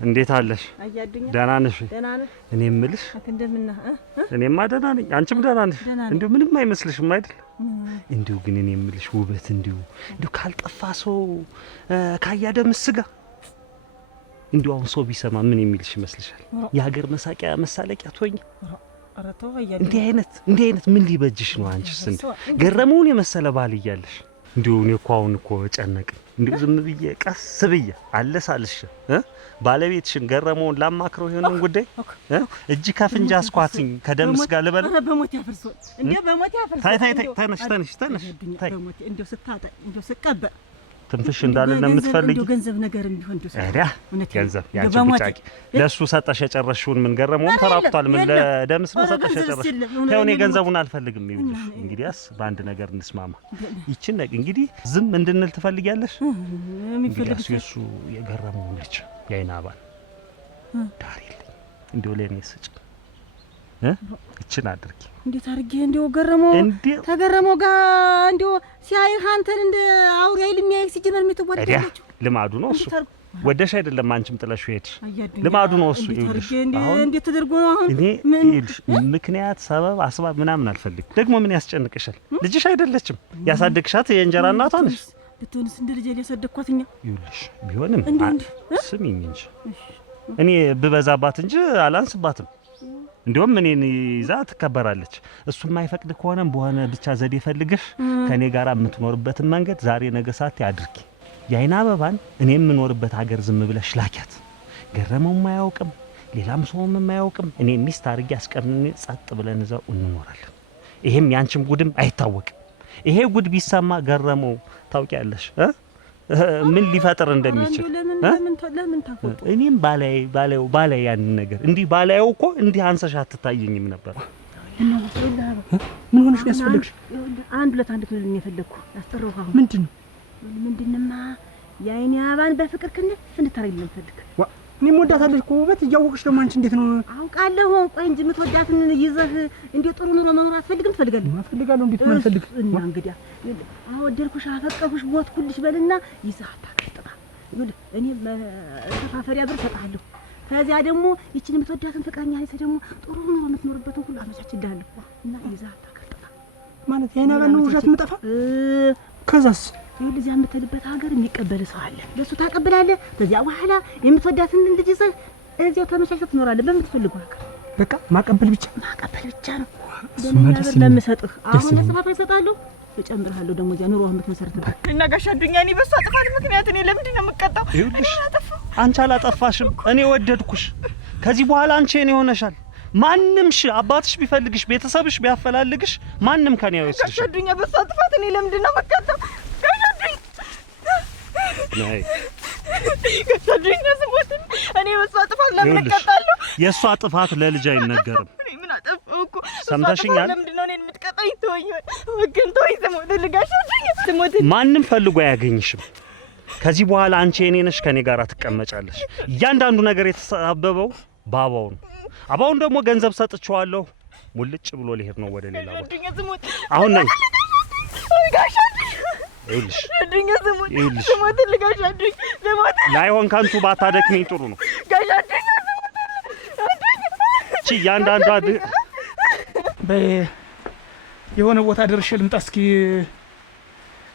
እንዴት አለሽ? ደህና ነሽ? እኔ የምልሽ እኔማ ደህና ነኝ፣ አንቺም ደህና ነሽ? እንዲሁ ምንም አይመስልሽም አይደል? እንዲሁ ግን እኔ የምልሽ ውበት እንዲሁ ካልጠፋ ሰው ካያደ ምስጋ እንዲሁ አሁን ሰው ቢሰማ ምን የሚልሽ ይመስልሻል? የሀገር መሳቂያ መሳለቂያ ትሆኝ። እንዲህ አይነት ምን ሊበጅሽ ነው? አንቺስ እንዲሁ ገረመውን የመሰለ ባል እያለሽ እንዲሁ እኔ እኮ አሁን እኮ ጨነቅኝ። እንዲሁ ዝም ብዬ ቀስ ብዬ አለሳልሽ ባለቤትሽን ገረመውን ላማክረው ይሆንን ጉዳይ እጅ ከፍንጃ አስኳትኝ ከደምስ ጋር ልበል። በሞት ያፈርሶ እንዴ በሞት ያፈርሶ። ተነሽ በሞት እንደው ስታጠ እንደው ስቀበ ትንፍሽ እንዳለ ለምትፈልጊ እንደው ገንዘብ ነገር ቢሆን እንደው ታዲያ ገንዘብ ያንቺ ብቻቂ ለሱ ሰጠሽ የጨረሽውን ምን ገረመውን ተራቁቷል። ምን ለደምስ ሰጠሽ የጨረሽ ታውኔ ገንዘቡን አልፈልግም ይብልሽ። እንግዲያስ በአንድ ነገር እንስማማ። ይችን ነገር እንግዲህ ዝም እንድንል ትፈልጊያለሽ? እንግዲያስ የሱ የገረመውን ልጅ ያይና ባል ዳሪልኝ እንደው ለኔ ስጭ እችን አድርጊ። እንዴት አድርጌ እንደው ገረመው ተገረመው ጋር እንደው ሲያይህ አንተን እንደ አውሬ የሚያይህ ሲጀመር የምትወደደች ልማዱ ነው እሱ። ወደሽ አይደለም አንቺም ጥለሽ ሄድሽ፣ ልማዱ ነው እሱ። ይኸውልሽ እንዴት ተደርጎ አሁን እኔ ይኸውልሽ ምክንያት ሰበብ አስባብ ምናምን አልፈልግም። ደግሞ ምን ያስጨንቅሻል? ልጅሽ አይደለችም ያሳደግሻት የእንጀራ እናቷ ነሽ። ብትሆንስ እንደ ልጅ ያሳደግኳትኛ። ይኸውልሽ ቢሆንም ስሚኝ እንጂ እኔ ብበዛባት እንጂ አላንስባትም። እንደውም እኔን ይዛ ትከበራለች። እሱ የማይፈቅድ ከሆነም በሆነ ብቻ ዘዴ ፈልገሽ ከኔ ጋር የምትኖርበትን መንገድ ዛሬ ነገ ሳት ያድርጊ። የአይን አበባን እኔ የምኖርበት ሀገር ዝም ብለሽ ላኪያት። ገረመውም አያውቅም፣ ሌላም ሰውም የማያውቅም። እኔ ሚስት አድርጌ አስቀምጬ ጸጥ ብለን እዛው እንኖራለን። ይሄም ያንቺም ጉድም አይታወቅም። ይሄ ጉድ ቢሰማ ገረመው ታውቂያለሽ ምን ሊፈጥር እንደሚችል ለምን ታፈጡ? እኔም ባላይ ያን ነገር እንዲህ ባላየው እኮ እንዲህ አንሰሽ አትታየኝም ነበር። ምን ሆነሽ ነው ያስፈልግሽ? አንድ ክልል ነው የፈለግኩ ያስጠራው። አሁን ምንድነው ምንድንማ የአይኔ አበባን በፍቅር ክንፍ እንድታረጊልኝ ነው የምፈልግ። እኔም ወዳታለሁ እኮ ውበት እያወቅሽ ደግሞ አንቺ እንዴት ነው? አውቃለሁ። ቆይ እንጂ የምትወዳትን ይዘህ እንዴት ጥሩ ኑሮ መኖር አትፈልግም? ትፈልጋለህ? እፈልጋለሁ። እንዴት ነው የምፈልግ? እና እንግዲያ አወደድኩሽ፣ አፈቀርኩሽ፣ ቦትኩልሽ በልና ይዘህ አታቀጥታ። ይኸውልህ እኔ ተፋፈሪያ ብር እሰጥሃለሁ። ከዚያ ደግሞ ይችን የምትወዳትን ፍቅረኛ ይዘህ ደግሞ ጥሩ ኑሮ የምትኖርበትን ሁሉ አመቻችልሃለሁ እና ይዘህ አታቀጥታ። ማለት የአይን አበባ ነው ውሸት የምጠፋ? ከዛስ ይኸውልህ እዚያ የምትሄድበት ሀገር የሚቀበል ሰው አለ። ለእሱ ታቀብላለህ። በዚያ በኋላ የምትወዳትን ልጅ ይዘህ እዚያው ተመቻችተህ ትኖራለህ በምትፈልገው ሀገር። በቃ ማቀበል ብቻ ነው። ደህና ብር ለምሰጥህ አሁን ለጽፋት እሰጥሃለሁ፣ እጨምርሃለሁ ደግሞ እዚያ ኑሮህን የምትመሰርትበት። እና ጋሽ አዱኛ እኔ በሷ ጥፋት ምክንያት እኔ ለምንድን ነው የምቀጣው? ይኸውልሽ አንቺ አላጠፋሽም፣ እኔ ወደድኩሽ። ከዚህ በኋላ አንቺ እኔ ሆነሻል። ማንም አባትሽ ቢፈልግሽ ቤተሰብሽ ቢያፈላልግሽ ማንም ከኔ አይወስድሽ። ጋሽ አዱኛ በሷ ጥፋት እኔ ለምንድን ነው የምቀጣው? ናይ ጋሽ ስሞት እኔ በሷ ጥፋት ለምን እቀጣለሁ? የሷ ጥፋት ለልጅ አይነገርም። ምን አጠፋሁ እኮ? ሰምተሽኛል? ለምንድን ነው እኔን የምትቀጣኝ? ተወኝ ወገን ተወኝ። ስሞት ማንም ፈልጎ አያገኝሽም። ከዚህ በኋላ አንቺ እኔ ነሽ፣ ከኔ ጋር ትቀመጫለሽ። እያንዳንዱ ነገር የተሳበበው ባባው ነው። አባውን ደግሞ ገንዘብ ሰጥቼዋለሁ። ሙልጭ ብሎ ሊሄድ ነው ወደ ሌላ ቦታ። አሁን ነኝ ይኸውልሽ ላይሆን ከንቱ ባታደክሚኝ ጥሩ ነው። እቺ እያንዳንዷ የሆነ ቦታ ደርሼ ልምጣ እስኪ።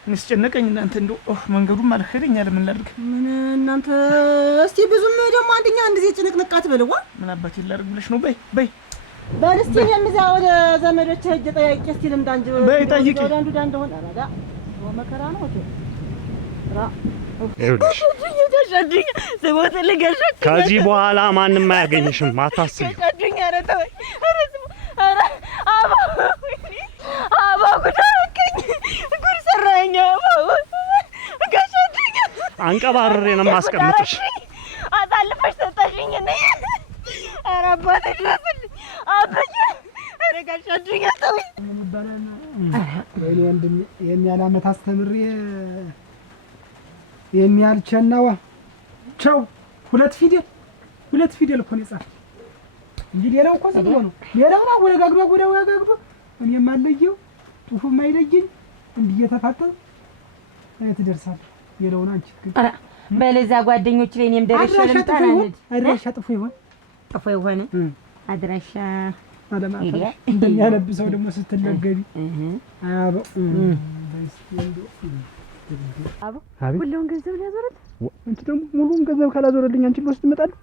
እኔስ ጨነቀኝ። እናንተ እንደው መንገዱም አልሄደኝ አለ። ምን ላድርግ? ምን እናንተ እስቲ ብዙም ደግሞ አንደኛ አንድ ጊዜ ጭንቅንቅ አትበልዋ። ምን አባቴ ላድርግ ብለሽ ነው? በይ በል እስቲ እኔም እዚያ ወደ ዘመዶቼ ሂጅ ጠያቄ እስቲ ልምጣ እንጂ በይ ጠይቂ። ወደ አንዱ ዳንድ ሆነ አራዳ ወመከራ ነው እቴ ራ ይኸውልሽ ከዚህ በኋላ ማንም አያገኝሽም። አታስቢ። አንቀባርሬ ነው የማስቀምጥሽ። አሳልፈሽ ሰጠሽኝ። ኧረ አባቴ ድረስልኝ። አባዬ ኧረ ጋሽ አዱኛ ተውኝ። ወይኔ ወንድሜ ይሄን ያህል ዓመት አስተምሬ ይሄን ያህል ቸናዋ ቸው ሁለት ፊደል እኮ ነው የጻፈው እንጂ ሌላው እኮ ዝም ብሎ ነው። ሌላው ነው ወደጋግዶ እኔም አለየው ጽሑፉም አይለየኝ እንዲህ እየተፋጠን ትደርሳለህ። ሌላውን አንቺ ግን ኧረ በለዛ ጓደኞች ላይ እኔም ደረሻ ልምጣናለች። አድራሻ ጥፎ ይሆን አድራሻ አለማፈር እንደሚያለብሰው ደግሞ ስትነገሪ ሁሉን ገንዘብ ሊያዞርልህ አንቺ ደግሞ ሙሉውን ገንዘብ ካላዞረልኝ አንቺ ልወስድ እመጣለሁ።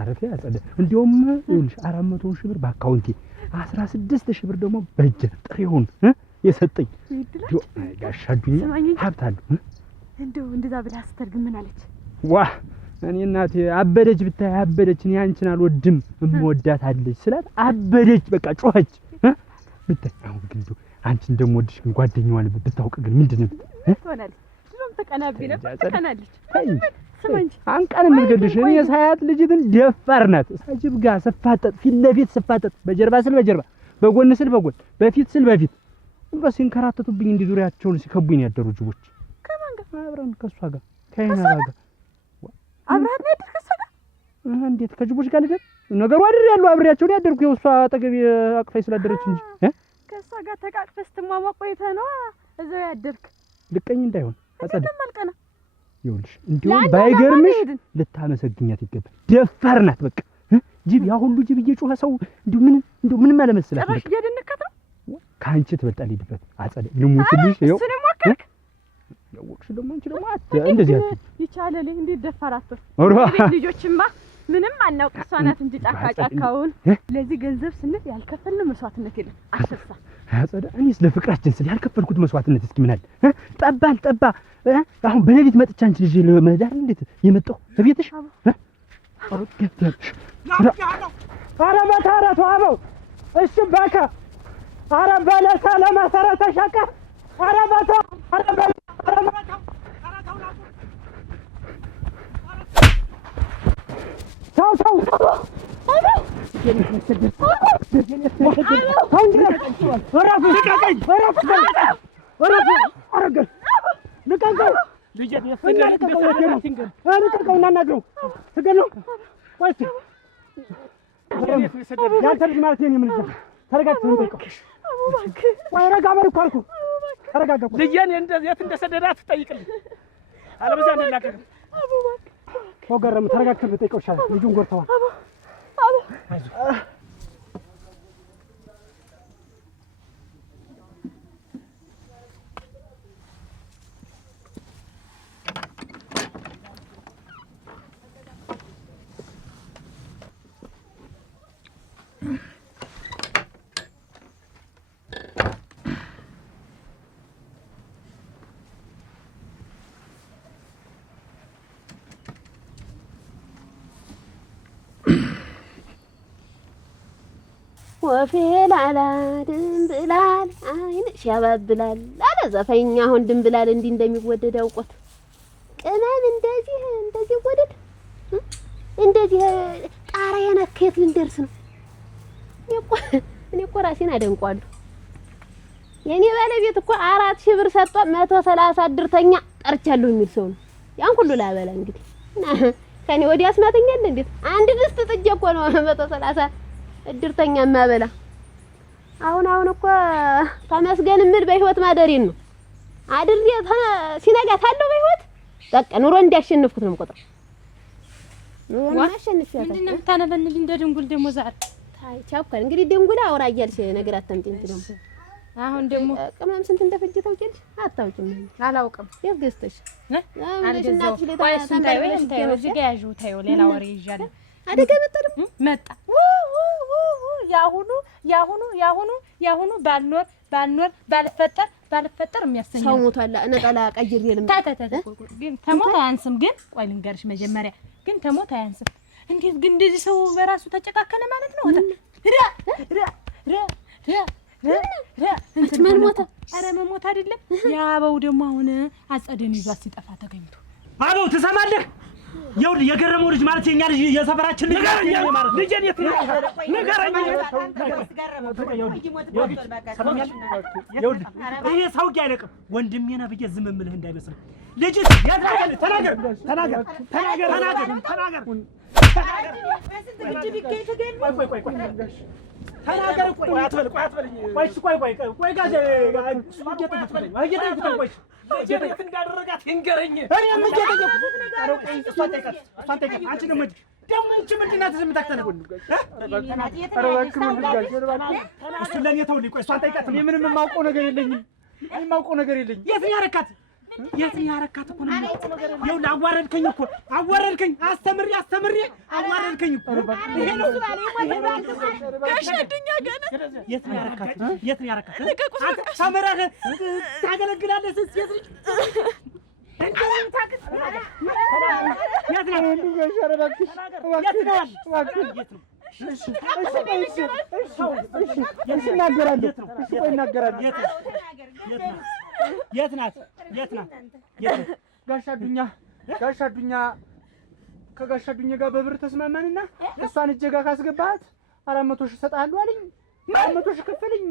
አረፈ ያጸደ እንዲያውም ይኸውልሽ 400 ሺህ ብር በአካውንቴ 16 ሺህ ብር ደግሞ በእጄ ጥሬውን የሰጠኝ ጋሽ አዱኛ ሀብታለሁ። እንደው እንደዛ ብላ ስትርግም ምን አለች? ዋ እኔ እናቴ አበደች ብታይ አበደች። እኔ አንቺን አልወድም እምወዳት አለች ስላት አበደች። በቃ ጮኸች ብታይ። አሁን ግን አንቺ እንደምወድሽ ግን ጓደኛዋ ነበር ብታውቅ ግን ምንድን ነው ትሆናለች? ድሮም ተቀናብኝ ነበር ተቀናለች። ስማ እንጂ አንቃን የምትገልሽ እኔ ሳያት ልጅትን ደፋር ናት። ሳጅብ ጋር ስፋጠጥ ፊት ለፊት ስፋጠጥ በጀርባ ስል በጀርባ በጎን ስል በጎን በፊት ስል በፊት እንኳ ሲንከራተቱብኝ እንዲህ ዙሪያቸውን ሲከቡኝ ያደሩ ጅቦች። ከማን ጋር? አብረን ከሷ ጋር ከይና ጋር አብረን ነው ያደርከው ሰላ? እንዴት ከጅቦች ጋር ልደር ነገሩ አይደል ያለው አብሬያቸው ነው ያደርኩ። የውሷ አጠገብ አቅፋይ ስላደረች እንጂ ከሷ ጋር ተቃቅፈህ ስትሟሟ ቆይተህ ነው እዛው ያደርክ። ልቀኝ እንዳይሆን አጸደ ተመልቀና ይኸውልሽ እንዲሁም ባይገርምሽ ልታመሰግኛት ይገባል። ደፋር ናት በቃ ጅብ ያ ሁሉ ጅብ እየጮኸ ሰው እንዲሁ ምንም አለመሰላት ጭራሽ እየደነካት ነው። ከአንቺ ትበልጣለች ድፍረት አጸደ ልሙትልሽ ይኸው እሱንም ሞከርክ ያወቅሽ ደግሞ አንቺ ደግሞ እንደዚህ አትይ ይቻላልኝ እንዴ ደፋራቶ ኦራ ልጆችማ ምንም አናውቅ እሷ ናት እንጂ ጫካውን ለዚህ ገንዘብ ስንት ያልከፈልነው መስዋዕትነት የለም። አሰሳ አጸደ እኔስ ለፍቅራችን ስል ያልከፈልኩት መስዋዕትነት እስኪ ምን አለ ጠባ አሁን በሌሊት መጥቻ አንቺ ልጅ ለመዳር እንዴት የመጣው በቤትሽ ኧረ በታረቱ አበው እሺ ባካ ኧረ በለሳ ለመሰረተ ሸቀ ኧረ በታ ኧረ በታ ተው ልቀቀው ልጄን ልቀቀው እናናግረው ትገለው ቆይ ያንተ ልጅ ማለት የኔ ምን ልጅ ተረጋግተህ እንጠይቀው ቆይ ረጋ በል እኮ አልኩህ ተረጋጋ ልጄን የት እንደሰደዳት ትጠይቅልኝ አለበዚያ እንላቀቅም ሰው ገረም ተረጋግተህ እንጠይቀው ይሻላል ልጁን ጎድተዋል ወፌ ላላ ድንብላል አይንሽ ያባብላል አለ ዘፈኛ። አሁን ድንብላል እንዲህ እንደሚወደድ አውቆት ቅመም እንደዚህ ወደድ እንደዚህ ጣሪያ ነከት ልንደርስ ነው። እኔ እኮ ራሴን አደንቋለሁ። የኔ ባለቤት እኮ 4000 ብር ሰጥቶ 130 እድርተኛ ጠርቻለሁ የሚል ሰው ነው። ያን ሁሉ ላበላ እንግዲህ ከኔ ወዲያ አስማተኛል እንዴት አንድ ድስት ጥጄ እኮ ነው 130 እድርተኛ ማበላ። አሁን እኮ ተመስገን ምን በህይወት ማደሬን ነው አድርጌ ሲነጋ ታለው በህይወት በቃ ኑሮ እንዲያሸንፍኩት ነው የምቆጥረው። ኑሮ ማሸንፊያ ምንድን ነው የምታነበንልኝ እንደ ድንጉል ደግሞ ዛሬ ታይ ቻውካ እንግዲህ ድንጉላ አውራ እያልሽ ነገር አታምጪኝ ደግሞ አሁን ደግሞ ቅመም ስንት እንደፈጀ ታውቂያለሽ? አታውቂም? አላውቅም። የት ገዝተሽ አልገዛሁም። ቆይ እሱን ታይው እዚህ ጋር ያዥው ታይው ሌላ ወሬ ይዣለሁ። አደጋ መጣ ያሁኑ ባልፈጠር የሚያሰኝ ሰው ሞቷል። ነጠላ ቀይሬ ልምጣ ተሞት አያንስም። ግን ቆይ ልንገርሽ መጀመሪያ ግን ተሞት አያንስም። እንዴት ግን እንደዚህ ሰው በራሱ ተጨካከለ ማለት ነው? ማን ሞተ? ኧረ መሞት አይደለም ያበው ደግሞ አሁን አጸደን ይዟት ሲጠፋ ተገኝቶ አበው ትሰማለህ? ይኸውልህ የገረመው ልጅ ማለት የኛ ልጅ የሰፈራችን ልጅ ማለት ልጄን የት ነው ንገረኝ። ይኸውልህ ይሄ ሰውዬ አይለቅም ወንድሜ ነህ ብዬ ዝም የምልህ እንዳይመስልህ። ልጅ የት ነው? ተናገር ተናገር። ቆይ አትበል ቆይ ጋዜ እየጠየኩት እንዳደረጋት ይንገረኝ። እኔም እየጠየኩት እሷን ጠይቃት። አንቺ ደግሞ አንቺ ምንድን ናት ዝም ታክተነው? እሱን ለእኔ ተውልኝ። ቆይ እሷን ጠይቃት። እኔ ምንም የማውቀው ነገር የለኝም። የት ነው ያረካት? እኮ ነው ይኸውልህ አዋረድከኝ እኮ አዋረድከኝ። አስተምሬ አዋረድከኝ እኮ ይሄ ነው ጋሻድኛ ገና የት ነው ያረካት? ተምረህ ታገለግላለህ ሴት ልጅ የት ናት? ጋሻ ዱኛ ከጋሻ ዱኛ ጋር በብር ተስማማንና እሷን እጄ ጋር ካስገባሃት 400 ሺህ እሰጥሃለሁ አለኝ። 400 ሺህ ከፈለኝ።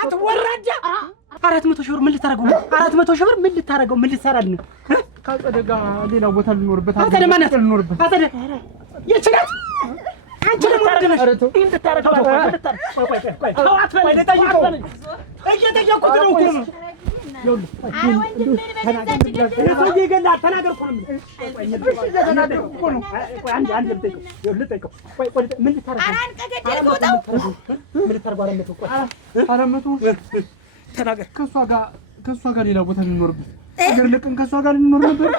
አትወራጃ 400 ሺህ ብር ምን ልታረገው? 400 ሺህ ብር ምን ልታረገው? ምን ልትሰራልኝ? ካጸደ ጋር ሌላ ቦታ ልኖርበት አጸደ ማናት? አጸደ የችናት አንቺ ደግሞ አረደነሽ እንድታረገው ቆይ አትበል እየጠየኩት ነው እኮ ነው። ከእሷ ጋር ሌላ ቦታ ልንኖርበት አገር ለቀን ከእሷ ጋር ልንኖር ነበር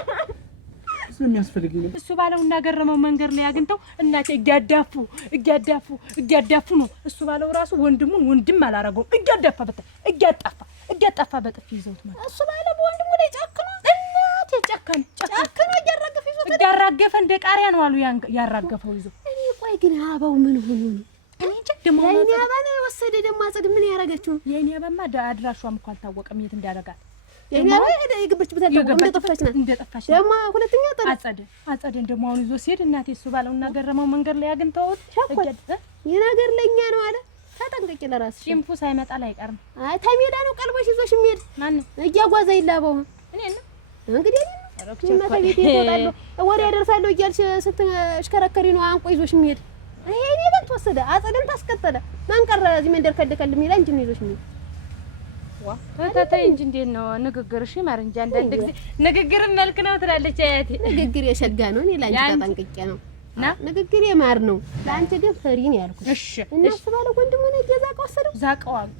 ስለሚያስፈልግኝ ነው። እሱ ባለው እናገረመው መንገድ ላይ አግኝተው እናቴ እያዳፉ ነው። እሱ ባለው ራሱ ወንድሙን ወንድም አላረገውም። እያጣፋ በጥፊ ይዘውት ማለት እሱ ባለው በወንድሙ ላይ ጨክኖ እናቴ ጨክኖ እያራገፈ ይዘውት እያራገፈ እንደ ቃሪያ ነው አሉ ያራገፈው ይዞ። እኔ ቆይ ግን አባው ምን ሆኖ ነው? እኔ ደግሞ የኔ አባና ወሰደ ደግሞ አጸድ ምን ያረጋችሁ? የኔ አባማ አድራሿም እኮ አልታወቀም የት እንዳረጋት። የኔ አባ የግብች እንደጠፋች ናት። ደግሞ ሁለተኛ አጸደን ደግሞ አሁን ይዞ ሲሄድ እናቴ እሱ ባለው እናገረመው መንገድ ላይ አግኝተውት የናገር ለኛ ነው አለ። ተጠንቀቂ ለራስሽ ሽምፉ ሳይመጣ አይቀርም። አይ ተሜዳ ነው ቀልቦሽ ይዞሽ የሚሄድ ማን እያጓዛ ይላበው እኔ ነው እንግዲህ መተቤት ይወጣሉ ወሬ ያደርሳለሁ እያልሽ ስትሽከረከሪ ነው አንቆ ይዞሽ የሚሄድ ይሄ ቤት ወሰደ አጸደን ታስቀጠለ ማን ቀረ እዚህ መንደር ከልከል የሚላ እንጂ ነው ይዞሽ የሚሄድ ተተይ እንጂ እንዴት ነው ንግግርሽ? ማር እንጂ አንዳንድ ጊዜ ንግግር መልክ ነው ትላለች አያቴ። ንግግር የሸጋ ነው። እኔ ላንቺ ተጠንቅቄ ነው ና ንግግር የማር ነው። ላንቺ ግን ፈሪን ያልኩሽ። እሺ እነሱ ባለ ወንድሙ ነው ገዛቀው ወሰደው ዛቀዋሉ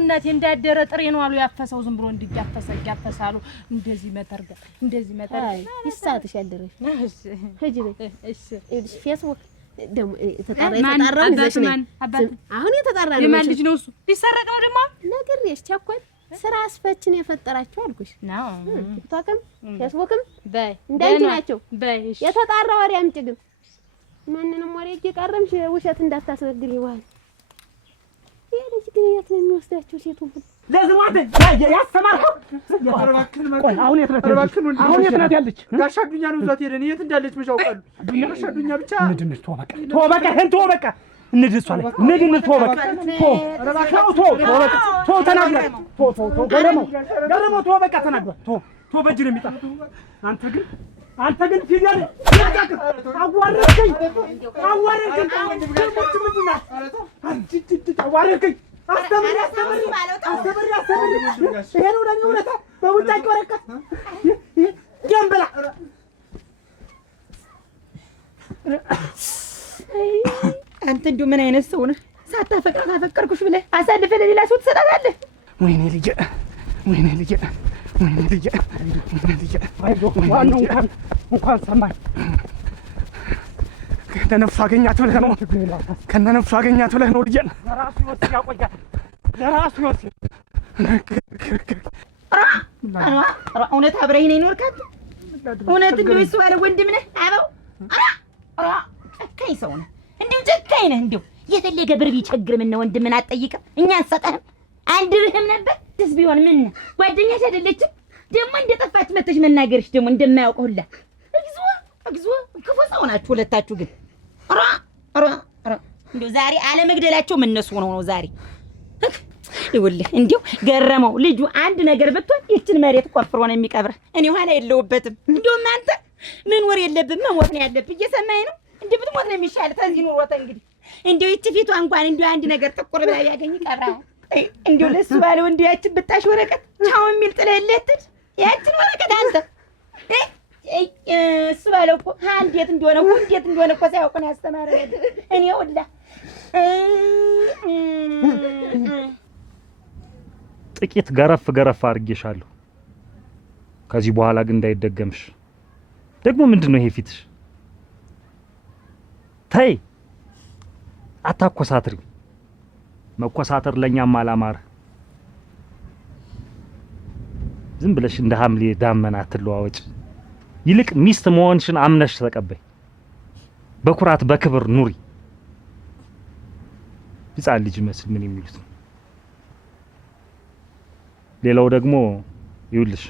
እናቴ እንዳደረ ጥሬ ነው አሉ ያፈሰው ዝም ብሎ እንዲያፈሳሉ እንደዚህ መተርገ ይሳትሽ ያደረሽ ሂጂ እሺ እሺ ፌስቡክ ደሞ የተጣራ ይዘሽ ነው አሁን የተጣራ ነው የማን ልጅ ነው እሱ ሊሰረቅ ነው ደግሞ ነግሬሽ ቸኮል ስራ አስፈችን የፈጠራቸው አልኩሽ ነው ቲክቶክም ፌስቡክም በይ እንዳንቺ ናቸው በይ የተጣራ ወሬ አምጪ ግን ማንንም ወሬ እየቀረምሽ ውሸት እንዳታስነግሪ ይዋል ይሄ ልጅ ግን የት ነው የሚወስዳቸው ሴቱን ለዝሟት ያስተማርከው ቆይ አሁን የት ናት ያለች ጋሻ ዱኛ ነው ዛት ሄደን የት እንዳለች መሻውቃሉ ጋሻ ዱኛ ብቻ ምንድነው ተው በቃ እንድሷ ላይ እንድን ተው በቃ ተው ተናግረ ተው ገረመው ተው በቃ ተናግረ ተው በጅር የሚጣ አንተ ግን ፊደል አዋረድከኝ አዋረድከኝ አስተምሪ ይሄ ነው ለኔ እውነታ በውጫጭ ወረቀት ጀምብላ አንተ እንደው ምን አይነት ሰው ነህ? ሳታፈቅራት አፈቀርኩሽ ብለህ አሳልፈህ ለሌላ ሰው ትሰጣታለህ? ወይኔ ልጄ ዋናው እንኳን ሰማኝ ከነፍሱ አገኛት ብለህ ነው ከነፍሱ አገኛት ብለህ ነው ልጄን ለራሱ ይወስድ ያቆያል ለራሱ ይወስድ እውነት አብረኸኝ ነው የኖርካት? እውነት እንደው እሱ ባለ ወንድም ነህ? አበው ጨካኝ ሰው ነህ፣ እንደው ጨካኝ ነህ። እንደው የፈለገ ብር ቢቸግር ምን ነው ወንድምን አትጠይቅም? እኛ አንሰጠህም አንድርህም ነበር። ደስ ቢሆን ምን ጓደኛሽ አይደለችም? ደግሞ እንደጠፋች መተሽ መናገርሽ ደግሞ እንደማያውቀው ሁላ እግዚኦ ክፉ ሰው ናችሁ ሁለታችሁ። ግን እንደው ዛሬ አለመግደላቸውም እነሱ ሆነው ነው ዛሬ። ይኸውልህ እንደው ገረመው ልጁ አንድ ነገር ብትሆን ይችን መሬት ቆፍሮ ነው የሚቀብር። እኔ ኋላ የለውበትም። እንደውም አንተ ምን ወር የለብም መሞት ነው ያለብህ። እየሰማኸኝ ነው? እንዴ ብትሞት ነው የሚሻል ተዚህ ኑሮተ እንግዲህ እንደው ይቺ ፊቷ እንኳን እንደው አንድ ነገር ጥቁር ብላ ያገኝ ቀራ። እንደው ለሱ ባለው እንደው ያችን ብታሽ ወረቀት ቻው የሚል ጥለህለት ያችን ወረቀት አንተ እሱ ባለው እኮ እንዴት እንደሆነ እኮ ሳያውቅ ነው ያስተማረኝ። እኔ ሁላ ጥቂት ገረፍ አድርጌሻለሁ። ከዚህ በኋላ ግን እንዳይደገምሽ። ደግሞ ምንድነው ይሄ ፊትሽ? ተይ አታኮሳትሪ። መኮሳተር ለኛም አላማረ። ዝም ብለሽ እንደ ሐምሌ ዳመና አትለዋወጭ። ይልቅ ሚስት መሆንሽን አምነሽ ተቀበይ። በኩራት በክብር ኑሪ። ሕፃን ልጅ መስል ምን የሚሉት ነው? ሌላው ደግሞ ይውልሽ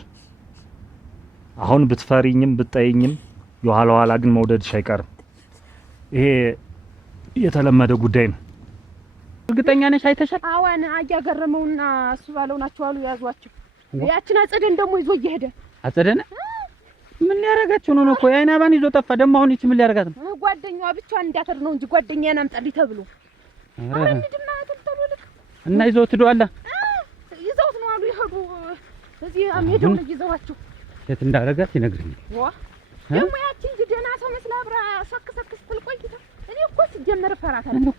አሁን ብትፈሪኝም ብትጠይኝም የኋላ ኋላ ግን መውደድሽ አይቀርም። ይሄ የተለመደ ጉዳይ ነው። እርግጠኛ ነሽ አይተሻል? አዋን አያገረመውና እሱ ባለው ናቸው አሉ ያዟቸው። ያችን አጸደን ደግሞ ይዞ እየሄደ አጸደነ ምን ሊያረጋቸው ነው እኮ የአይን አባን ይዞ ጠፋ። ደግሞ አሁን ይቺ ምን ሊያረጋት ነው? ጓደኛዋ ብቻዋን እንዳትር ነው እንጂ ጓደኛዬን አምጣልኝ ተብሎ እና ይዘውት ሄዷል። ይዘውት ነው አሉ ይሄዱ። እዚህ አሜዳው ነው ይዘዋቸው የት እንዳረጋት ይነግረኛል። ደግሞ ያቺ እንጂ ደህና ሰው መስላ አብራ ሰክሰክ ስትል ቆይታ እኔ እኮ ሲጀመር ፈራታለሁ።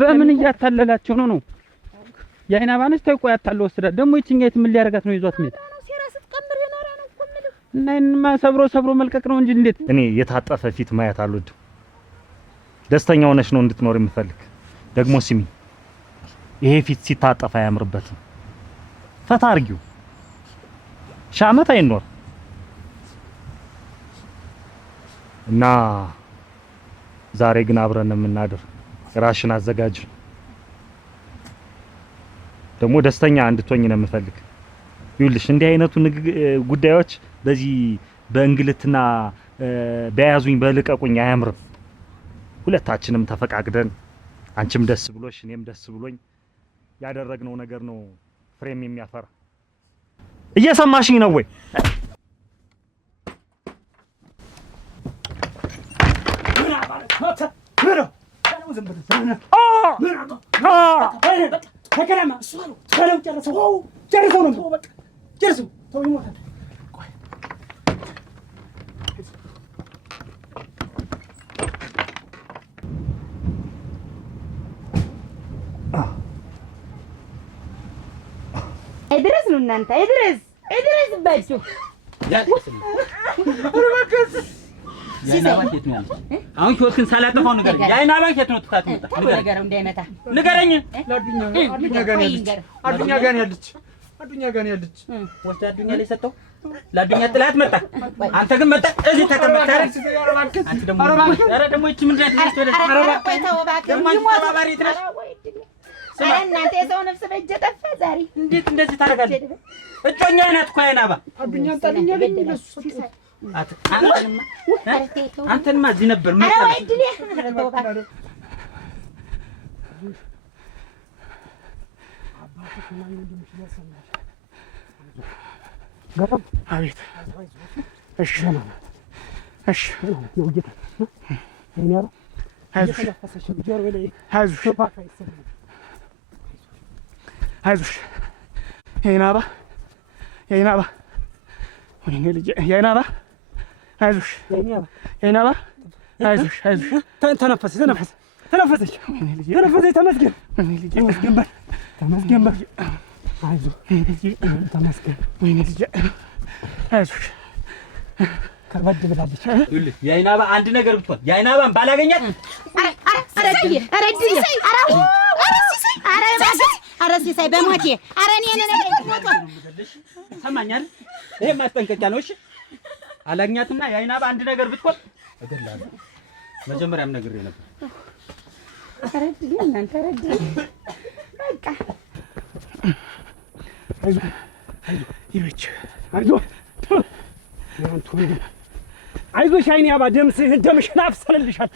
በምን እያታለላቸው ነው? የአይን አባንስ ተይቆ ያታለው ወስዳ ደግሞ ይቺኛይት ምን ሊያረጋት ነው? ይዟት ምን ሴራ ስትቀምር የኖረ ነው እኮ ምንም እና እንማ ሰብሮ መልቀቅ ነው እንጂ እንዴት እኔ የታጠፈ ፊት ማየት አልወድም። ደስተኛ ሆነሽ ነው እንድትኖር የምፈልግ። ደግሞ ስሚ፣ ይሄ ፊት ሲታጠፍ አያምርበትም። ፈታ አርጊው። ሻመት አይኖር እና ዛሬ ግን አብረን የምናድር ራሽን አዘጋጅ። ደግሞ ደስተኛ እንድትሆኝ ነው የምፈልግ። ይኸውልሽ እንዲህ አይነቱ ጉዳዮች በዚህ በእንግልትና በያዙኝ በልቀቁኝ አያምርም። ሁለታችንም ተፈቃቅደን አንቺም ደስ ብሎሽ እኔም ደስ ብሎኝ ያደረግነው ነገር ነው ፍሬም የሚያፈራ። እየሰማሽኝ ነው ወይ? በለው ዝም ብለህ ተከላማ በለው ጨርሰው ነው በቃ ጨርሰው ተው ይሞታል። አይድረስ ነው እናንተ አይድረስባችሁ። አሁን ህይወትህን ሳላጠፋው ንገረኝ። የዓይን አበባ የት ነው ጥፋት መጣ? ነገረው እንዳይመታ ንገረኝ። አዱኛ ጋር ያለች ወስዳ አዱኛ ላይ ሰጠው። ለአዱኛ ጥላት መጣ። አንተ ግን መጣ እዚህ ተቀመጥ። አንተ ደግሞ ኧረ ደግሞ እቺ ምንድን ናት? እናንተ የሰው ነፍስ በእጄ ጠፋ ዛሬ። እንዴት እንደዚህ ታደርጋለህ? እጮኛ ናት እኮ የዓይን አበባ። አንተንማ እዚህ ነበር አቤት። እሺ እሺ አይዞሽ የዓይን አበባ ወይኔ ልጄ የዓይን አበባ አይዞሽ የዓይን አበባ አይዞሽ ተነፈሰች ተመስገን ወይኔ ልጄ ተመስገን በል አይዞህ ተመስገን ወይኔ ልጄ አይዞሽ ከበድ ብላለች። የዓይን አበባ አንድ ነገር ብትሆን የዓይን አበባን ባላገኛት ኧረ ሲሳይ በሞቴ ኧረ እኔ ሰማኛል። ይሄ ማስጠንቀቂያ ነው። እሺ አላግኛትና የዓይን አበባ አንድ ነገር ብትሆን እገላለሁ። መጀመሪያም ነግሬ ነበር። ረድልኝ እናንተ ረድልኝ በቃ አይዞሽ የዓይን አበባ ደምሽን አፍሰልልሻል።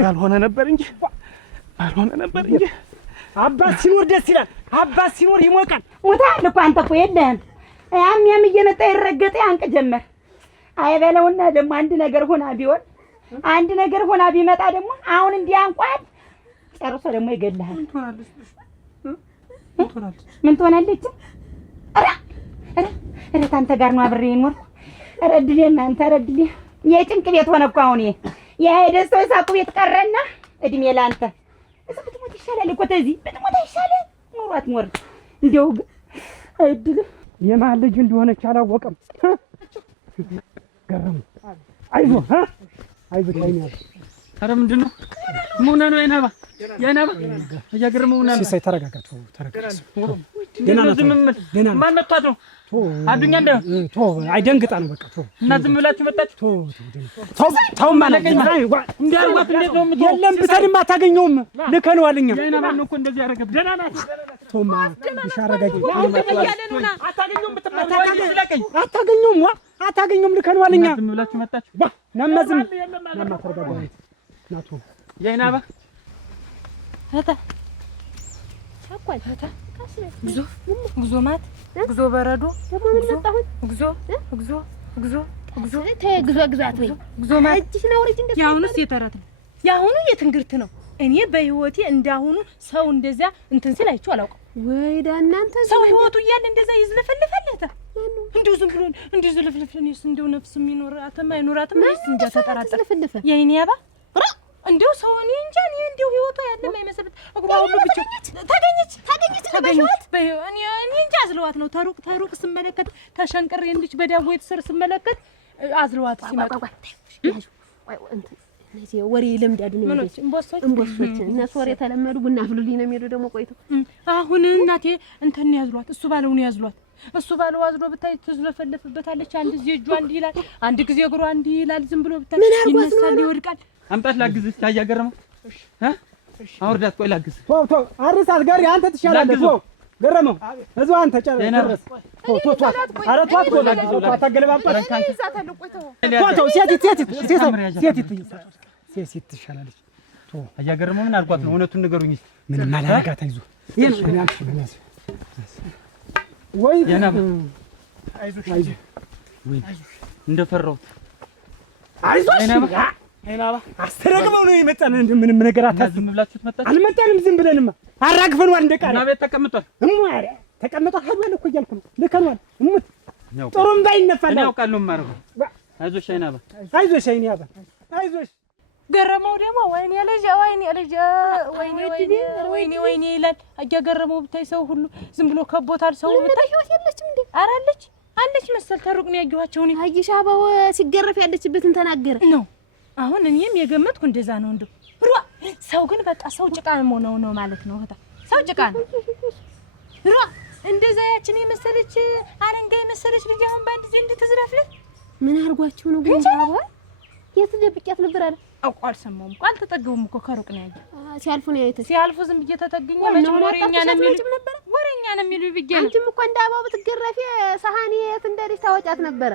ባልሆነ ነበር እንጂ አባት ሲኖር ደስ ይላል። አባት ሲኖር ይሞቃል። ሞታል እኮ አንተ እኮ የለህም። ያም እየመጣ ይረገጠ አንቅ ጀመር አይበለውና ደግሞ አንድ ነገር ሆና ቢመጣ ደግሞ አሁን እንዲህ አንቋት ጨርሶ ደግሞ ይገድልሃል። ምን ትሆናለች? ኧረ ታንተ ጋር ነው አብሬ ይኖር። ኧረ እድሌ እናንተ ኧረ እድሌ የጭንቅ ቤት ሆነ እኮ አሁን የደስታው የሳቁ ቤት ቀረና እድሜ ላንተ። እዚህ ብትሞት ይሻላል እኮ ተዚህ ብትሞት አይሻልም? ኑሮ አትኖርም። እንደው ግን እድል የማን ልጅ እንደሆነች አላወቀም። ገረሙ አይዞህ የዓይን አበባ ኧረ ምንድን ነው ምን ነው የዓይን አበባ እያገረመው ምናምን ሲሳይ ተረጋጋ። ማን መቷት ነው? አዱኛ አይደንግጣ ነው በቃ እና ዝም ብላችሁ መጣችሁ? ተው ማለት እንዲያርጓት እንዴት ነው የምትሆን? የለም ብትሄድም አታገኘውም። ልከነዋል እኛ የዓይን አበባ ነው እኮ እንደዚህ ያደረገብህ። ደህና ናት። ተውማ ይሻረጋጅ አታገኘውም። ልከነዋል እኛ። ዝም ብላችሁ መጣችሁ? ነመዝም ተረጋጋ። ናቱ የዓይን አበባ ጉዞ ማት ጉዞ በረዶ ጉዞ ማት የአሁኑስ የተረት ነው። የአሁኑ የትንግርት ነው። እኔ በህይወቴ እንዳሁኑ ሰው እንደዚያ እንትን ሲል አይቼው አላውቅም። ወይዳ እናንተ ሰው ህይወቱ እያለ እንደዚያ ይዝለፈልፋለታ እንዲሁ ዝም ብሎ እንዲሁ ዝለፍልፍ ነው። እንዲሁ ነፍስ የሚኖራትም አይኖራትም እኔስ እንጃ ተጠራጠረ። የዓይን አበባ እንዲሁ ሰው እኔ እንጃ እኔ እንዲሁ ህይወቷ ያለም አይመስልም። እግሯ ሁሉ ብቻ ታገኘች እኔ እንጃ አዝለዋት ነው። ተሩቅ ስመለከት ተሸንቅሬ እንድች በዳዌት ስር ስመለከት አዝለዋት ሲመጣ እነዚህ ወሬ ልምዳዱ ነው የሚሉት እምቦሶች እነሱ ወሬ ተለመዱ። ቡና ፍሉልኝ ነው የሚሉ ደግሞ ቆይቶ አሁን እናቴ እንትን ያዝሏት እሱ ባለው ነው ያዝሏት። እሱ ባለው አዝሎ ብታይ ትዝለፈለፍበታለች። አንድ ጊዜ እጇ እንዲህ ይላል፣ አንድ ጊዜ እግሯ እንዲህ ይላል። ዝም ብሎ ብታይ ይነሳል፣ ይወድቃል። አምጣት ላግዝህ። ታያገረመው አውርዳት። ቆይ ላግዝህ። ተው አርሳት ጋር አንተ ትሻላለህ። ተው ገረመው እዛው አንተ ጨረስ። ሴት ትሻላለች። አያገረመው ምን አልኳት ነው? እውነቱን ንገሩኝ እስኪ። ምንም አላረጋት። አይዞህ ወይ አይዞሽ እንደፈራሁት አይዞሽ አይናባ አስተረግበው ነው የመጣን። ምንም ነገር አታዝም። ዝም ብላችሁ ትመጣችሁ? አልመጣንም። ዝም ብለንማ አራግፈንዋል። እንደ ቃል ቤት ተቀምጧል። እሙያረ ተቀምጧል። ሀዷል እኮ እያልኩ ነው። ልከኗል። እሙት ጥሩም ባይነፋል እኔ አውቃለሁ የማደርገው። አይዞሽ አይናባ፣ አይዞሽ አይናባ፣ አይዞሽ። ገረመው ደግሞ ወይኔ ልጅ ወይኔ ልጅ ወይኔ ወይኔ ወይኔ ወይኔ ይላል። ገረመው ብታይ ሰው ሁሉ ዝም ብሎ ከቦታል። ሰው ብታይ ህይወት የለችም እንዴ? ኧረ አለች መሰል። ተሩቅ ነው ያየኋቸው እኔ። አየሽ አበባው ሲገረፍ ያለችበትን ተናገረ ነው። አሁን እኔም የገመትኩ እንደዛ ነው። እንደው ሰው ግን በቃ ሰው ጭቃ ነው ማለት ነው። እህታ ሰው ጭቃ ነው። እንደዛ ያችን የመሰለች አረንጋ የመሰለች ልጅ አሁን በአንድ ጊዜ እንድትዝረፍልህ ምን አድርጓችሁ ነው ግን? ጃባ የት ደብቂያት ነበር አለ። አውቃ አልሰማሁም እኮ አልተጠገቡም እኮ ከሩቅ ነው ያየው። ሲያልፉ ነው ያየሁት። ሲያልፉ ዝም ብዬ ተጠግኛ መቼም ወሬኛ ነው የሚሉ ብዬ ነው። አንቺም እኮ እንደ አበባው ብትገረፊ ሰሃን የት እንደልጅ ታወጫት ነበረ።